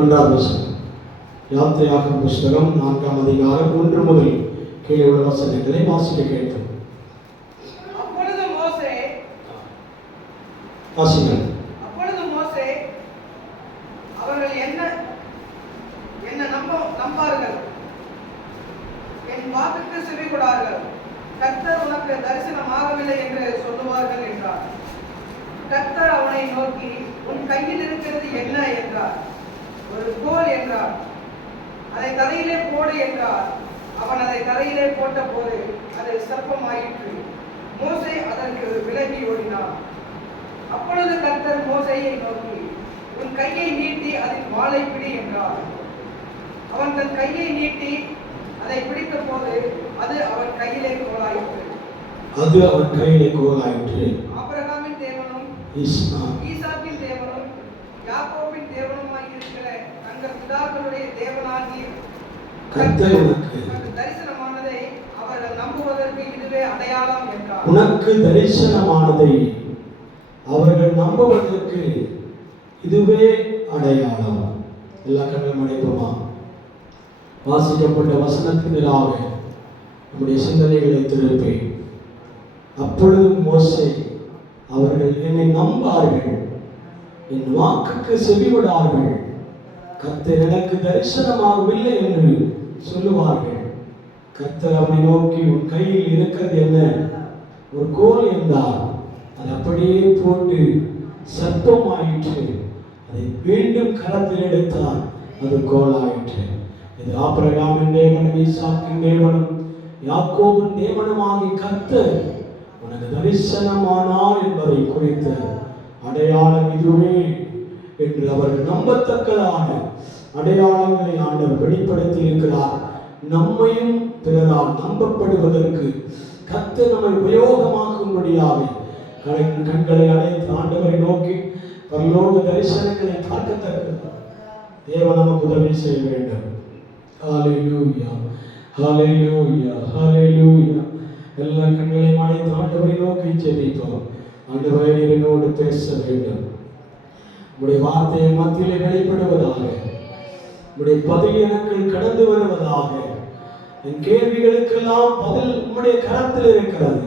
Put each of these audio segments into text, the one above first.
ஒன்றாம் வசனம். யாத்திரையாகும் புஸ்தகம் 4ஆம் அதிகாரம் 1 முதல் கீழே உள்ள வசனங்களை வாசிக்க கேட்டோம். அப்பொழுது மோசே அவர்கள் என்ன நம்பார்கள், என் வாக்குக்கு செவிகொடார்கள், கர்த்தர் உனக்கு தரிசனமாகவில்லை என்று சொல்லுவார்கள் என்றார். கர்த்தர் அவனை நோக்கி, உன் கையில் இருக்கிறது என்ன என்றார். ஒரு கோல் என்றார். அதை தரையிலே போடு என்றார். அவன் அதை தரையிலே போட்ட போது அது சர்ப்பமாயிற்று. மோசே அதற்கு விலகி ஓடினான். அப்பொழுது கர்த்தர் மோசேயை நோக்கி, உன் கையை நீட்டி அதில் வாளை பிடி என்றார். அவன் தன் கையை நீட்டி அதை பிடித்த போது அது அவன் கையிலே கோலாயிற்று. ஆபிரகாமின் தேவனும் ஈசாக்கின் தேவனும் யாக்கோபின் தேவனுமாய் இருக்கிற தங்கள் பிதாக்களுடைய தேவனாகிய கர்த்தர் உனக்கு தரிசனமானதை அவர்கள் நம்புவதற்கு இதுவே அடையாளம் என்றார். உனக்கு தரிசனமானதை அவர்கள் நம்புவதற்கு இதுவே அடையாளம். எல்லா கண்களும் அடைப்போமா? வாசிக்கப்பட்ட வசனத்தினராக நம்முடைய சிந்தனைகளை திருப்பி, அப்பொழுது மோசே அவர்கள் என்னை நம்பார்கள், என் வாக்குக்கு செவிவிடார்கள், கர்த்தர் எனக்கு தரிசனமாகவில்லை என்று சொல்லுவார்கள். கர்த்தர் அவனை நோக்கி, உன் கையில் இருக்கிறது என்ன? ஒரு கோல் என்றார். அது அப்படியே போட்டு சர்ப்பமாயிற்று. அதை மீண்டும் கரத்தில் எடுத்தார். அது கோலாயிற்று. இது ஆபிரகாமின் தேவனும் ஈசாக்கின் தேவனும் யாக்கோபின் தேவனுமாகி கர்த்தர் உனக்கு தரிசனமானார் என்பதை குறித்த அடையாளம் இதுவே என்று அவர்கள் நம்பத்தக்கதான அடையாளங்களை ஆண்டவர் வெளிப்படுத்தி இருக்கிறார். நம்மையும் பிறரால் நம்பப்படுவதற்கு கர்த்தர் நம்மை உபயோகமாக்கும்படியாக கண்களை அடைத்து ஆண்டவரை நோக்கி பரலோக தரிசனங்களை பார்க்கத்தக்க தேவன் நமக்கு உதவி செய்ய வேண்டும். ஹல்லேலூயா, ஹல்லேலூயா, ஹல்லேலூயா. எல்லா கண்களையும் அடைத்து ஆண்டவரை நோக்கி ஜெபிப்போம். ஆண்டவரே, என்னோடு பேச வேண்டும். உம்முடைய வார்த்தையை மத்தியிலே வெளிப்படுவதாக, உம்முடைய பதில் எனக்கு கடந்து வருவதாக. என் கேள்விகளுக்கெல்லாம் பதில் உம்முடைய கரத்தில் இருக்கிறது.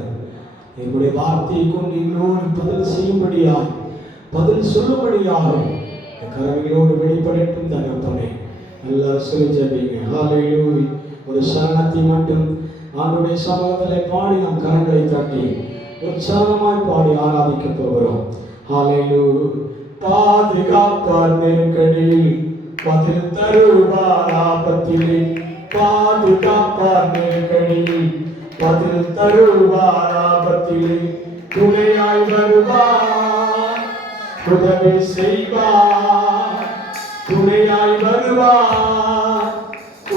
என்னுடைய வார்த்தையை கொண்டு எங்களோடு பதில் செய்யும்படியாக, பதில் சொல்லும்படியாக கரங்களோடு வெளிப்படட்டும் தகப்பனே. எல்லாரும் சொல்லி ஜெபிங்க. ஹல்லேலூயா. ஒரு சரணத்தை மட்டும் ஆண்டவருடைய சமூகத்திலே பாடி நாம் கரங்களை தட்டி உற்சாகமாய் பாடி ஆராதிக்க போகிறோம். ஹல்லேலூயா. பாதுகாப்பார் நெருக்கடியில் பதில் தருவார் ஆபத்திலே, பாதுகாப்பார் நெருக்கடியில் பதில் தருவார் ஆபத்திலே, துணையாய் வருவார், உதவி செய்வார், துணையாய் வருவார்,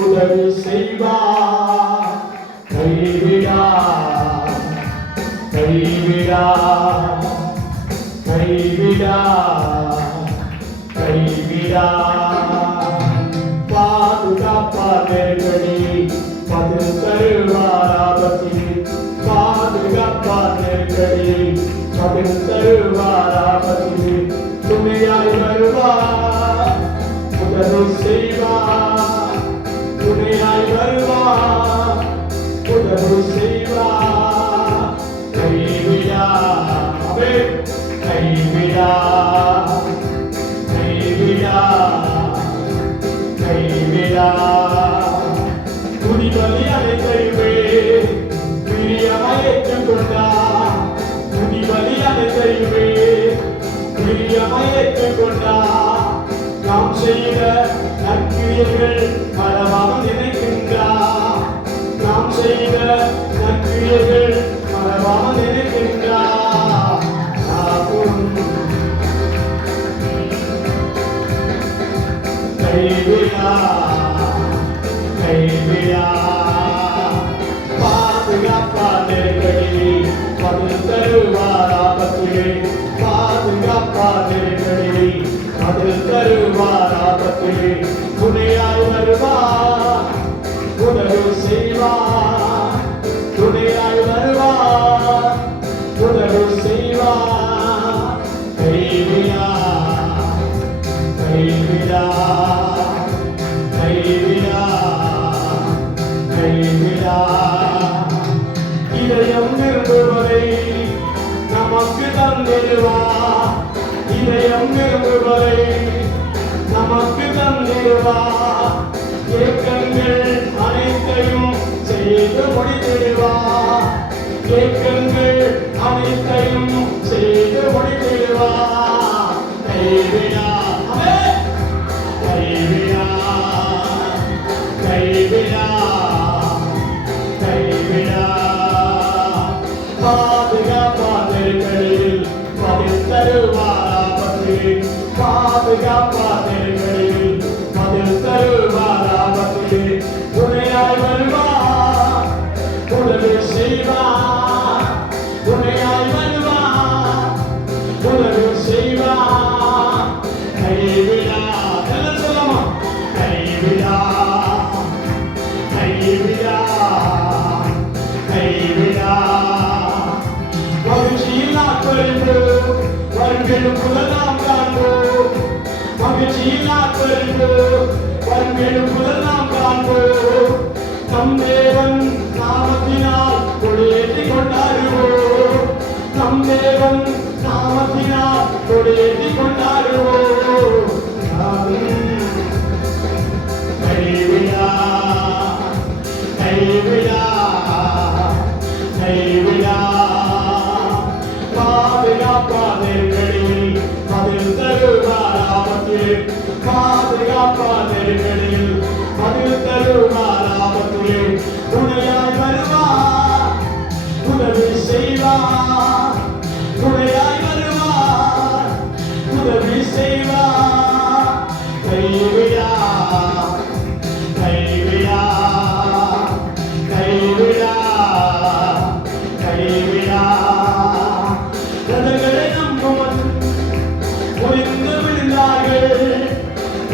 உதவி செய்வார், கைவிடார், கைவிடார், கைவிடார், கைவிடார். பாதுகாப்பார் நெருக்கடியில் பதில் தருவார் ஆபத்திலே, பாதுகாப்பார் நெருக்கடியில் பதில் தருவார் ஆபத்திலே, துணையாய் வருவார், உதவி செய்வார், துணையாய் வருவார், உதவி செய்வார், கைவிடார், கைவிடார், கைவிடார், கைவிடார். துணிபலி அழைத்தே பிரியமாய் ஏற்றுக்கொண்டார், துணிபலி அழைத்தே பிரியமாய் ஏற்றுக்கொண்டார். நாம் செய்த நற்கிரியைகள் மறவாமல் நினைக்கின்றார், நாம் செய்த நற்கிரியைகள் மறவாமல் நினைக்கின்றார். கைவிடார், கைவிடார். பாதுகாப்பார் நெருக்கடியில் பதில் தருவார் ஆபத்திலே, பாதுகாப்பார் நெருக்கடியில் பதில் தருவார் ஆபத்திலே, துணையாய் வருவார், உதவி செய்வார், துணையாய் வருவார், உதவி செய்வார், கைவிடார், கைவிடார். முடித்திடுவா. இதயம் விரும்புவதை நமக்கு தந்திடுவா. ஏக்கங்கள் அனைத்தையும் செய்து முடித்திடுவா. ஏக்கங்கள் அனைத்தையும் செய்து முடித்திடுவா. கைவிடா கைவிடா கைவிடா கைவிடா. பாதுகாப்பாதல்களில் பதில் தருவாராபத்தில். பாதுகாப்பாதல்களில் பதில் தருவாராபத்தில். துணையாய் வருவார், உதவி செய்வார். துணையாய் வருவார், உதவி செய்வார். கைவிடா சொல்லமா கைவிடா கைவிடா கைவிடா. மகிழ்ச்சியில் நாட்பறிந்து வரும்பெரும் புலனாம் காண்போம். மகிழ்ச்சியில் நாட்பறிந்து வரும்பெரும் புலனாம் காண்போம். நம் தேவன் நாமத்தினால் கொடியேற்றி கொண்டாடுவோம். நம் தேவன் நாமத்தினால் கொடியேற்றி கொண்டாடுவோம். கைவிடா கைவிடா கைவிடா. பாதுகாப்பாதல்களில் பதில் தருவாராபத்தில். பாதுகாப்பாதல்களில் பதில் தருவாராபத்தில். துணையாய் வருவார், உதவி செய்வார். துணையாய் வருவார், உதவி செய்வார். கைவிடா கைவிடா கைவிடா கைவிடா. ரதங்களை நம்பும் ஒளிந்து விழுந்தார்கள்.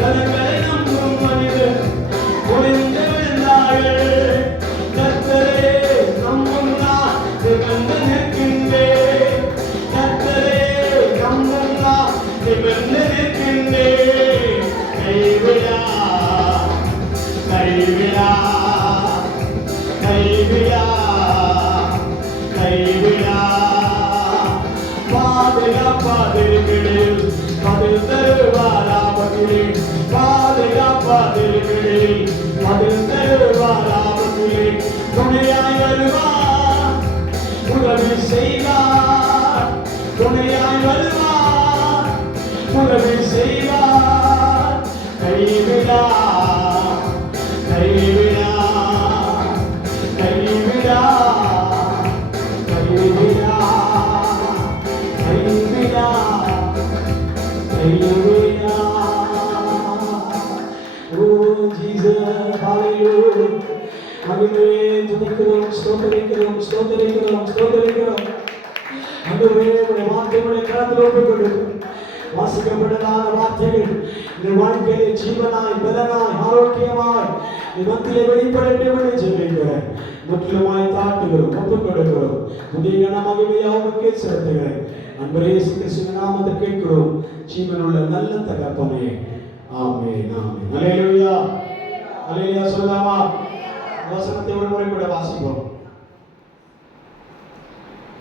ரதங்களை நம்பும் மனிதர் ஒளிந்து விழுந்தார்கள். கர்த்தரே நம்பும் நான் நிமிர்ந்து நிற்கின்றேன். கர்த்தரே நம்பும் நான் நிமிர்ந்து நிற்கின்றேன். கைவிடா கைவிடா கைவிடா கைவிடா. பாதுகாப்பாதல்களில் பதில் தருவாராபத்தில். பாதுகாப்பாதல்களில் பதில் தருவாராபத்தில். துணையாய் வருவார், உதவி செய்வார். துணையாய் வருவார், உதவி செய்வார். கைவிடா கைவிடா கைவிடா கைவிடா கைவிடா கைவிடா. ஓ ஜீசஸ் ஹalleluya. ஆண்டவரே துதிக்கிறோம், ஸ்தோத்திரிக்கிறோம் ஸ்தோத்திரிக்கிறோம் ஸ்தோத்திரிக்கிறோம். ஆண்டவரே உம்முடைய வார்த்தைகளை கரத்தில் ஒப்புக் கொடுக்கிறோம். வாசிக்கப்பட்டதான வார்த்தைகள் இந்த வாழ்க்கையிலே ஜீவனாய் பலனாய் ஆரோக்கியமாய் மத்தியிலே வெளிப்படட்டும் என்று ஜெபிக்கிறேன். முற்றிலுமாய் தாட்டுகிறோம், ஒப்புக் கொடுக்கிறோம். புதிய கன மகிமையை உமக்கே செலுத்துகிறேன். அன்பரே இயேசு கிறிஸ்துவின் நாமத்தில் கேட்கிறோம் ஜீவனுள்ள நல்ல தகப்பனே. ஆமென் ஆமென். அல்லேலூயா அல்லேலூயா சொல்லலாமா? வசனத்தை ஒரு முறை கூட வாசிப்போம்.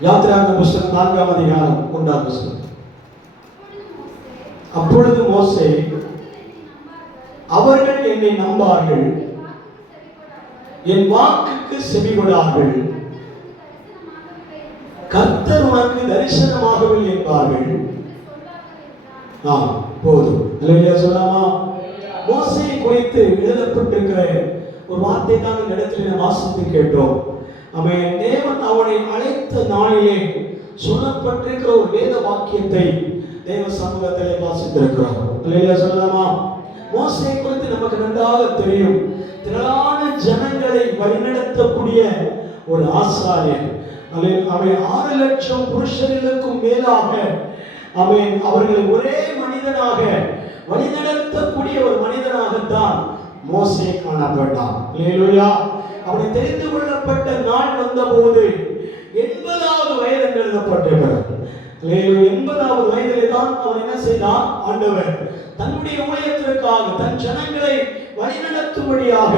யாத்திராகம புஸ்தகம் 4ஆம் அதிகாரம் 1ஆம் வசனம். அப்பொழுது மோசே அவர்கள் என்னை நம்பார்கள், என் வாக்குக்கு செவிகொடார்கள், கர்த்தர் உனக்கு தரிசனமாகவில்லை என்பார்கள். போதும். அல்லேலூயா சொல்லலாமா? மோசேயை குறித்து எழுதப்பட்டிருக்கிற ஒரு வார்த்தை தான் இந்த இடத்துல நாம் வாசித்து கேட்டோம். அவன் தேவன் அவனை அழைத்த நாளிலே சொல்லப்பட்டிருக்கிற ஒரு வேத வாக்கியத்தை தேவ சமூகத்திலே வாசித்திருக்கிறோம். அல்லேலூயா சொல்லலாமா? மோசேயை குறித்து நமக்கு நன்றாக தெரியும். திரளான ஜனங்களை வழிநடத்தக்கூடிய ஒரு ஆசாரியன். அவன் 6 லட்சம் புருஷர்களுக்கும் மேலாக அவர்களை ஒரே மனிதனாக வழிநடத்தக்கூடிய ஒரு மனிதனாகத்தான் மோசே காணப்பட்டான். அல்லேலூயா. அவனை தெரிந்து கொள்ளப்பட்ட நாள் வந்தபோது 80வது வயது என்று எழுதப்பட்டிருக்கிறது. 80வது வயதிலே தான் அவன் என்ன செய்தான்? ஆண்டவர் தன்னுடைய ஊழியத்திற்காக தன் ஜனங்களை வழிநடத்தும்படியாக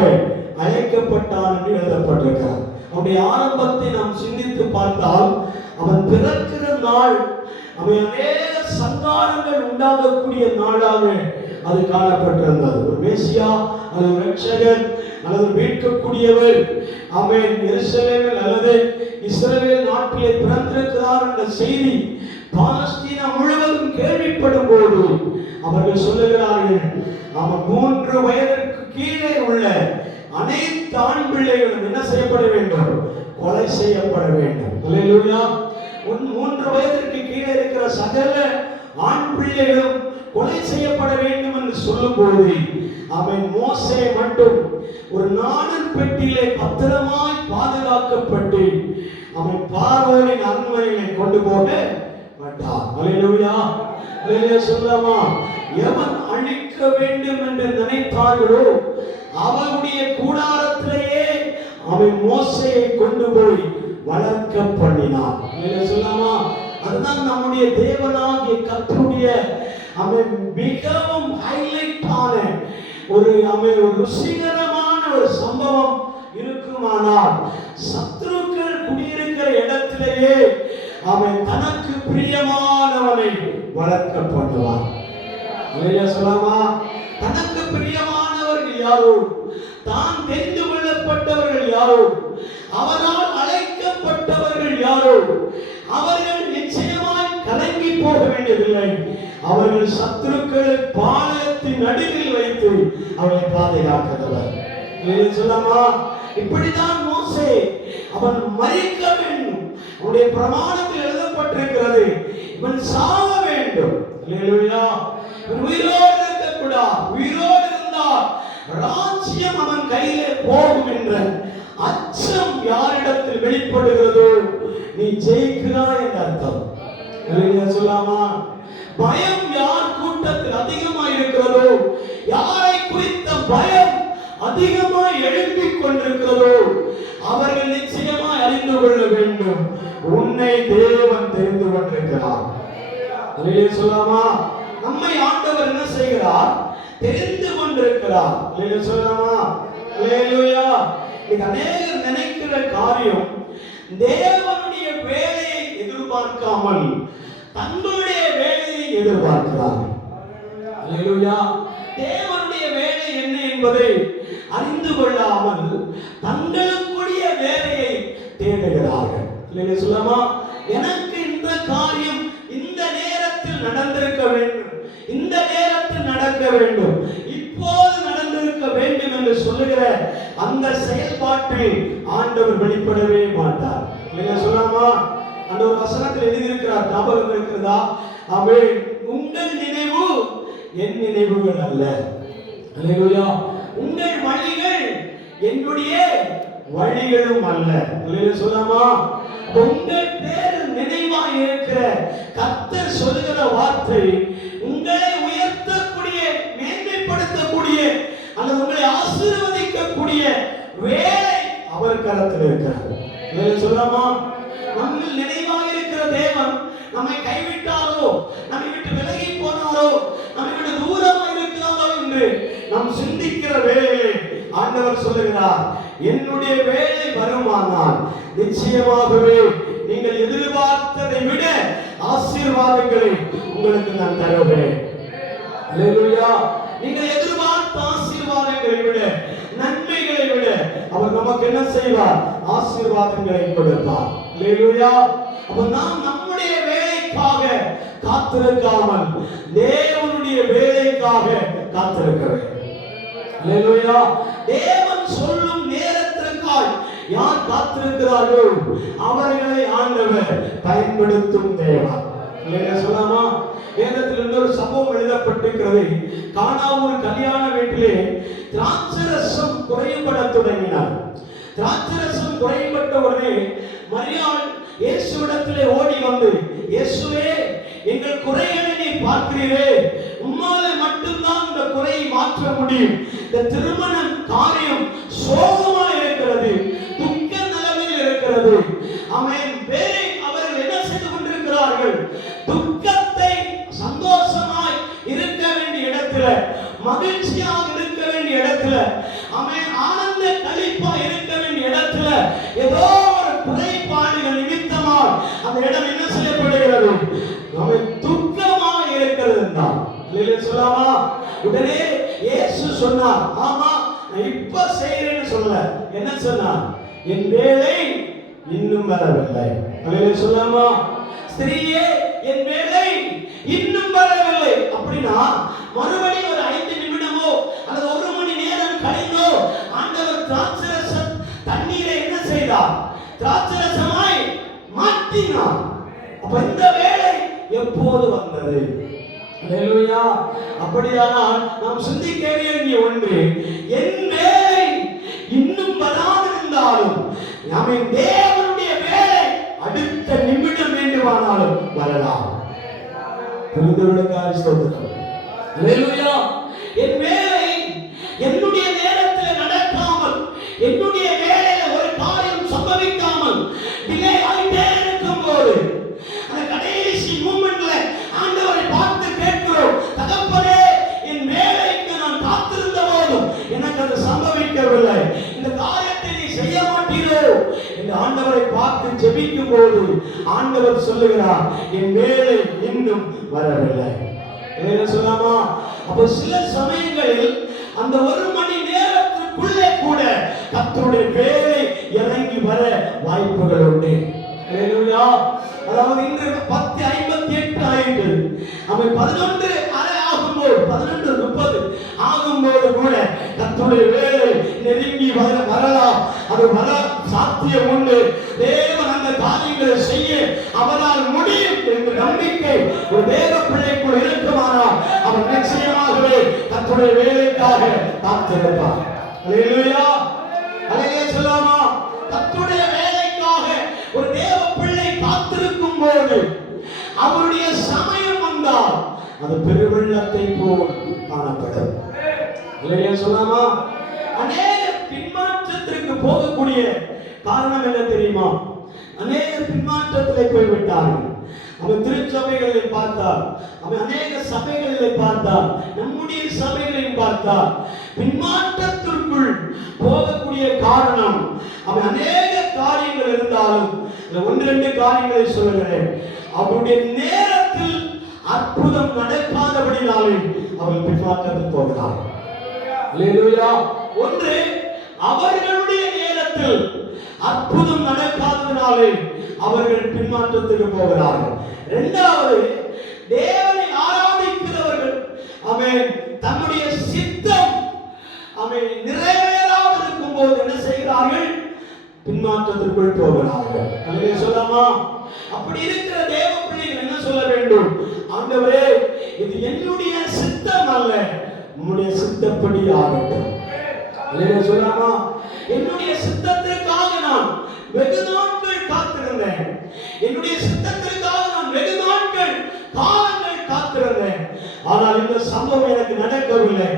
அழைக்கப்பட்டான் என்று எழுதப்பட்டிருக்கிறார். அவனுடைய ஆரம்பத்தை நாம் சிந்தித்து பார்த்தால் அவன் பிறக்கிற நாள் அவை அநேக சங்காரங்கள் உண்டாகக்கூடிய நாளாக அது காணப்பட்டிருந்தது. ஒரு மேசியா அல்லது ரட்சகர் அல்லது மீட்கக்கூடியவர் ஆமென் எருசலேமில் அல்லது இஸ்ரவேல் நாட்டிலே பிறந்திருக்கிறார் என்ற செய்தி பாலஸ்தீனா முழுவதும் கேள்விப்படும் போது அவர்கள் சொல்லுகிறார்கள், அவன் 3 வயதிற்கு கீழே உள்ள அனைத்து ஆண் பிள்ளைகளும் என்ன செய்யப்பட வேண்டும்? கொலை செய்யப்பட வேண்டும். அல்லேலூயா. 3 வயதிற்கு கீழே இருக்கிற சகல ஆண் பிள்ளைகளும் கொலை செய்யப்பட வேண்டும் என்று சொல்லும்போது அவன் மோசே மட்டும் ஒரு நாணல் பெட்டியிலே பத்திரமாய் பாதுகாக்கப்பட்டு அவன் பார்வோனின் அரண்மனையிலே கொண்டு போக மாட்டான். அல்லேலூயா. அல்லேலூயா சொல்லலாமா? எவன் அழிக்க வேண்டும் என்று நினைத்தார்களோ அவனுடைய கூடாரத்திலேயே அவன் மோசேயை கொண்டு போய் வளர்க்க பண்ணினான். சொல்லலாமா? அதுதான் நம்முடைய தேவனாகிய கர்த்தருடைய அவன் மிகவும் ஹைலைட்டான ஒரு ருசிகரமான ஒரு சம்பவம் இருக்குமானால் சத்துருக்கள் குடியிருக்கிற இடத்திலேயே அவன் தனக்கு பிரியமானவனை வளர்க்க பண்ணுவான். சொல்லலாமா? தனக்கு பிரியமானவர்கள் யாரோ, தான் தெரிந்து கொள்ளப்பட்டவர்கள் யாரோ, அவரால் அழைக்கப்பட்டவர்கள் யாரோ, அவர்கள் நிச்சயமாய் கலங்கி போக வேண்டியதில்லை. அவர்கள் சத்துருக்களை பாளையத்தின் நடுவில் வைத்து அவளை பாதுகாக்கிறவர். சொல்லலாமா? இப்படிதான் மோசே அவன் மரிக்க வேண்டும். அவனுடைய பிரமாணத்தில் எழுதப்பட்டிருக்கிறது, இவன் சாக வேண்டும். அல்லேலூயா. உயிரோடு இருக்கக்கூடாது. உயிரோடு இருந்தால் ராஜ்யம் அவன் கையிலே போகும் என்ற அச்சம் யாரிடத்தில் வெளிப்படுகிறதோ நீ ஜெயிக்கிறாய் என்ற அர்த்தம். சொல்லலாமா? பயம் யார் கூட்டத்தில் அதிகமாக இருக்கிறதோ, யாரை குறித்த பயம் அதிகமாய் எழுப்பிக் கொண்டிருக்கிறதோ அவர்கள் நிச்சயமாய் அறிந்து கொள்ள வேண்டும், உன்னை தேவன் தெரிந்து கொண்டிருக்கிறார். சொல்லலாமா? நம்மை ஆண்டவர் என்ன செய்கிறார்? தெரிந்து கொண்டிருக்கிறார். சொல்லலாமா? அநேகர் நினைக்கிற காரியம் தேவனுடைய வேலையை எதிர்பார்க்காமல் தங்களுடைய வேலையை எதிர்பார்க்கிறார்கள். தேவனுடைய வேலை என்ன என்பதை அறிந்து கொள்ளாமல் தங்களுக்குரிய வேலையை தேடுகிறார்கள். சொல்லலாமா? எனக்கு இந்த காரியம் இந்த நேரத்தில் நடந்திருக்க வேண்டும், இந்த நேரத்தில் நடக்க வேண்டும், இப்போது நடந்திருக்க வேண்டும் என்று சொல்லுகிற அந்த செயல்பாட்டில் ஆண்டவர் வெளிப்படவே மாட்டார். சொல்லலாமா? அந்த ஒரு வசனத்தில் எழுதியிருக்கிறார், ஞாபகம் இருக்கிறதா? ஆமென். உங்கள் நினைவு என் நினைவுகள் அல்ல. அல்லேலூயா. உங்கள் வழிகள் என்னுடைய வழிகளும் அல்ல. சொல்லலாமா? உங்கள் பேர் நினைவாக இருக்கிற கர்த்தர் சொல்லுகிற வார்த்தை உங்களை உயர்த்தக்கூடிய, மேன்மைப்படுத்தக்கூடிய அல்லது உங்களை ஆசீர்வதிக்கக்கூடிய வேலை அவர் கரத்தில் இருக்கிறார். சொல்லலாமா? நம்ம நினைவாக இருக்கிற தேவன் நம்மை கைவிட்டாரோ, நம்மை விட்டு விலகி போனாரோ, நம்மை விட்டு தூரமாக இருக்கிறாரோ என்று நாம் சிந்திக்கிற வேலையை ஆண்டவர் சொல்லுகிறார், என்னுடைய வேலை வருமானால் நிச்சயமாகவே நீங்கள் எதிர்பார்த்ததை விட ஆசீர்வாதங்களை உங்களுக்கு நான் தருவேன். அல்லேலூயா. நீங்கள் எதிர்பார்த்த ஆசீர்வாதங்களை விட, நன்மைகளை விட அவர் நமக்கு என்ன செய்வார்? ஆசீர்வாதங்களை கொடுப்பார். அல்லேலூயா. அப்ப நாம் நம்முடைய வேலைக்காக காத்திருக்காமல் தேவனுடைய வேலைக்காக காத்திருக்க வேண்டும். அல்லேலூயா. தேவன் சொல்லும் நேரத்திற்காய் யார் காத்திருக்கிறார்களோ அவர்களை ஆண்டவர் பயன்படுத்தும் தேவன். சொல்லலாமா? வேதத்தில் இன்னொரு சம்பவம் எழுதப்பட்டிருக்கிறது. கானாவூர் கல்யாண வீட்டிலே திராட்சரசம் குறைபட தொடங்கினார். திராட்சரசம் குறைபட்ட உடனே மரியாள் இயேசுவிடத்திலே ஓடி வந்து, இயேசுவே, எங்கள் குறைகளை நீ பார்க்கிறீரே, உம்மாலே மட்டும்தான் இந்த குறையை மாற்ற முடியும். இந்த திருமண காரியம் சோகமாக இருக்கிறது, துக்க நிலைமையில் இருக்கிறது. ஆமென். வேறு அவர்கள் என்ன செய்து கொண்டிருக்கிறார்கள்? துக்கத்தை சந்தோஷமாய் இருக்க வேண்டிய இடத்துல, மகிழ்ச்சியாக இருக்க வேண்டிய இடத்துல, ஆமென், ஆனந்த களிப்பா இருக்க வேண்டிய இடத்துல ஏதோ ஒரு குறைபாடுகள் நிமித்தமாக அந்த இடம் என்ன செய்யப்படுகிறது? உடனே இயேசு சொன்னார், ஆமா நான் இப்ப செய்யறேன்னு சொல்லல. என்ன சொன்னார்? என் வேலை இன்னும் வரவில்லை. அல்லேலூயா சொல்லாமா? ஸ்திரீயே என் வேலை இன்னும் வரவில்லை. அப்படின்னா மறுபடியும் ஒரு 5 நிமிடமோ அல்லது 1 மணி நேரம் கழிந்தோ ஆண்டவர் திராட்சரச தண்ணீரை என்ன செய்தார்? திராட்சரசமாய் மாற்றினார். அப்ப இந்த வேலை எப்போது வந்தது? அல்லேலூயா. அப்படியானால் நாம் சிந்திக்க வேண்டிய ஒன்று, என் வேலை இன்னும் வராதிருந்தாலும் தேவனுடைய வேலை அடுத்த நிமிடம் வேண்டுமானாலும் வரலாம். புரிந்தவர்களுக்காக ஸ்தோத்திரம். அல்லேலூயா. என் வேலை என்னுடைய நேரத்தில் நடக்காமல், என்னுடைய வேலையில ஒரு காரியம் சம்பவிக்காமல் டிலே ஆயிட்டே இருக்கும் போது, அந்த கடைசி மூமெண்ட்ல ஆண்டவரை பார்த்து கேட்கிறோம், தகப்பனே என் வேலைக்கு நான் காத்திருந்த போதும் எனக்கு அது சம்பவிக்கவில்லை, இந்த காரியத்தை நீ செய்ய மாட்டீரோ என்று ஆண்டவரை பார்த்து ஜெபிக்கும் போது ஆண்டவர் சொல்லுகிறார், என் வேலை இன்னும் வரவில்லை. என்ன சொல்லாமா? அப்ப சில சமயங்களில் அந்த 1 மணி நேரத்திற்குள்ளே கூட கர்த்தருடைய வேலை இறங்கி வர வாய்ப்புகள் உண்டு. அல்லேலூயா. அதாவது இன்று 10:58 ஆயிட்டு அவன் 11:30 ஆகும்போது 11:30 ஆகும்போது கூட கர்த்தருடைய வேலை நெருங்கி வரலாம். அது வர சாத்தியம் உண்டு. தேவன் அந்த காரியங்களை செய்ய அவரால் முடியும் என்ற நம்பிக்கை ஒரு தேவ பிள்ளைக்குள் இருக்குமானால் அவன் நிச்சயமாகவே கர்த்தருடைய வேலைக்காக காத்திருப்பார். அல்லேலூயா. அல்லேலூயா சொல்லாமா? கர்த்தருடைய வேலைக்காக ஒரு தேவ பிள்ளை காத்திருக்கும் போது அவருடைய சமயம் வந்தால் அது பெருவெள்ளத்தை போல் காணப்படும். அல்லேலூயா சொல்லாமா? அநேக பின்மாற்றத்திற்கு போகக்கூடிய காரணம் என்ன தெரியுமா? அநேக பின்மாற்றத்தில் போய்விட்டார்கள். அவன் திருச்சபைகளில் பார்த்தார், அவன் அநேக சபைகளில் பார்த்தார், நம்முடைய சபைகளையும் பார்த்தார். பின்மாற்றத்திற்குள் போகக்கூடிய காரணம் அவன் அநேக காரியங்கள் இருந்தாலும் 1-2 காரியங்களை சொல்கிறேன். அவருடைய நேரத்தில் அற்புதம் நடக்காதபடினாலே அவன் பின்மாற்றத்தில் போகிறார். அல்லேலூயா. ஒன்று, அவர்களுடைய நேரத்தில் அற்புதம் நடக்காததினாலே அவர்கள் பின்மாற்றத்துக்கு போகிறார்கள். இரண்டாவது, தேவனை ஆராதிக்கிறவர்கள் அவன் தன்னுடைய சித்தம் அவன் நிறைவேறாமல் இருக்கும் போது என்ன செய்கிறார்கள்? பின்மாற்றத்திற்குள் போகிறார்கள். அல்லேலூயா சொல்லாமா? அப்படி இருக்கிற தேவ பிள்ளைகள் என்ன சொல்ல வேண்டும்? ஆண்டவரே, இது என்னுடைய சித்தம் அல்ல, உம்முடைய சித்தப்படி ஆகட்டும். அல்லேலூயா சொல்லாமா? என்னுடைய சித்தத்திற்காக நான் வெகு நாட்கள் காத்திருந்தேன், என்னுடைய சித்தத்திற்காக நான் வெகு நாட்கள் காலங்கள் காத்திருந்தேன். ஆனால் இந்த சம்பவம் எனக்கு நடக்கவில்லை.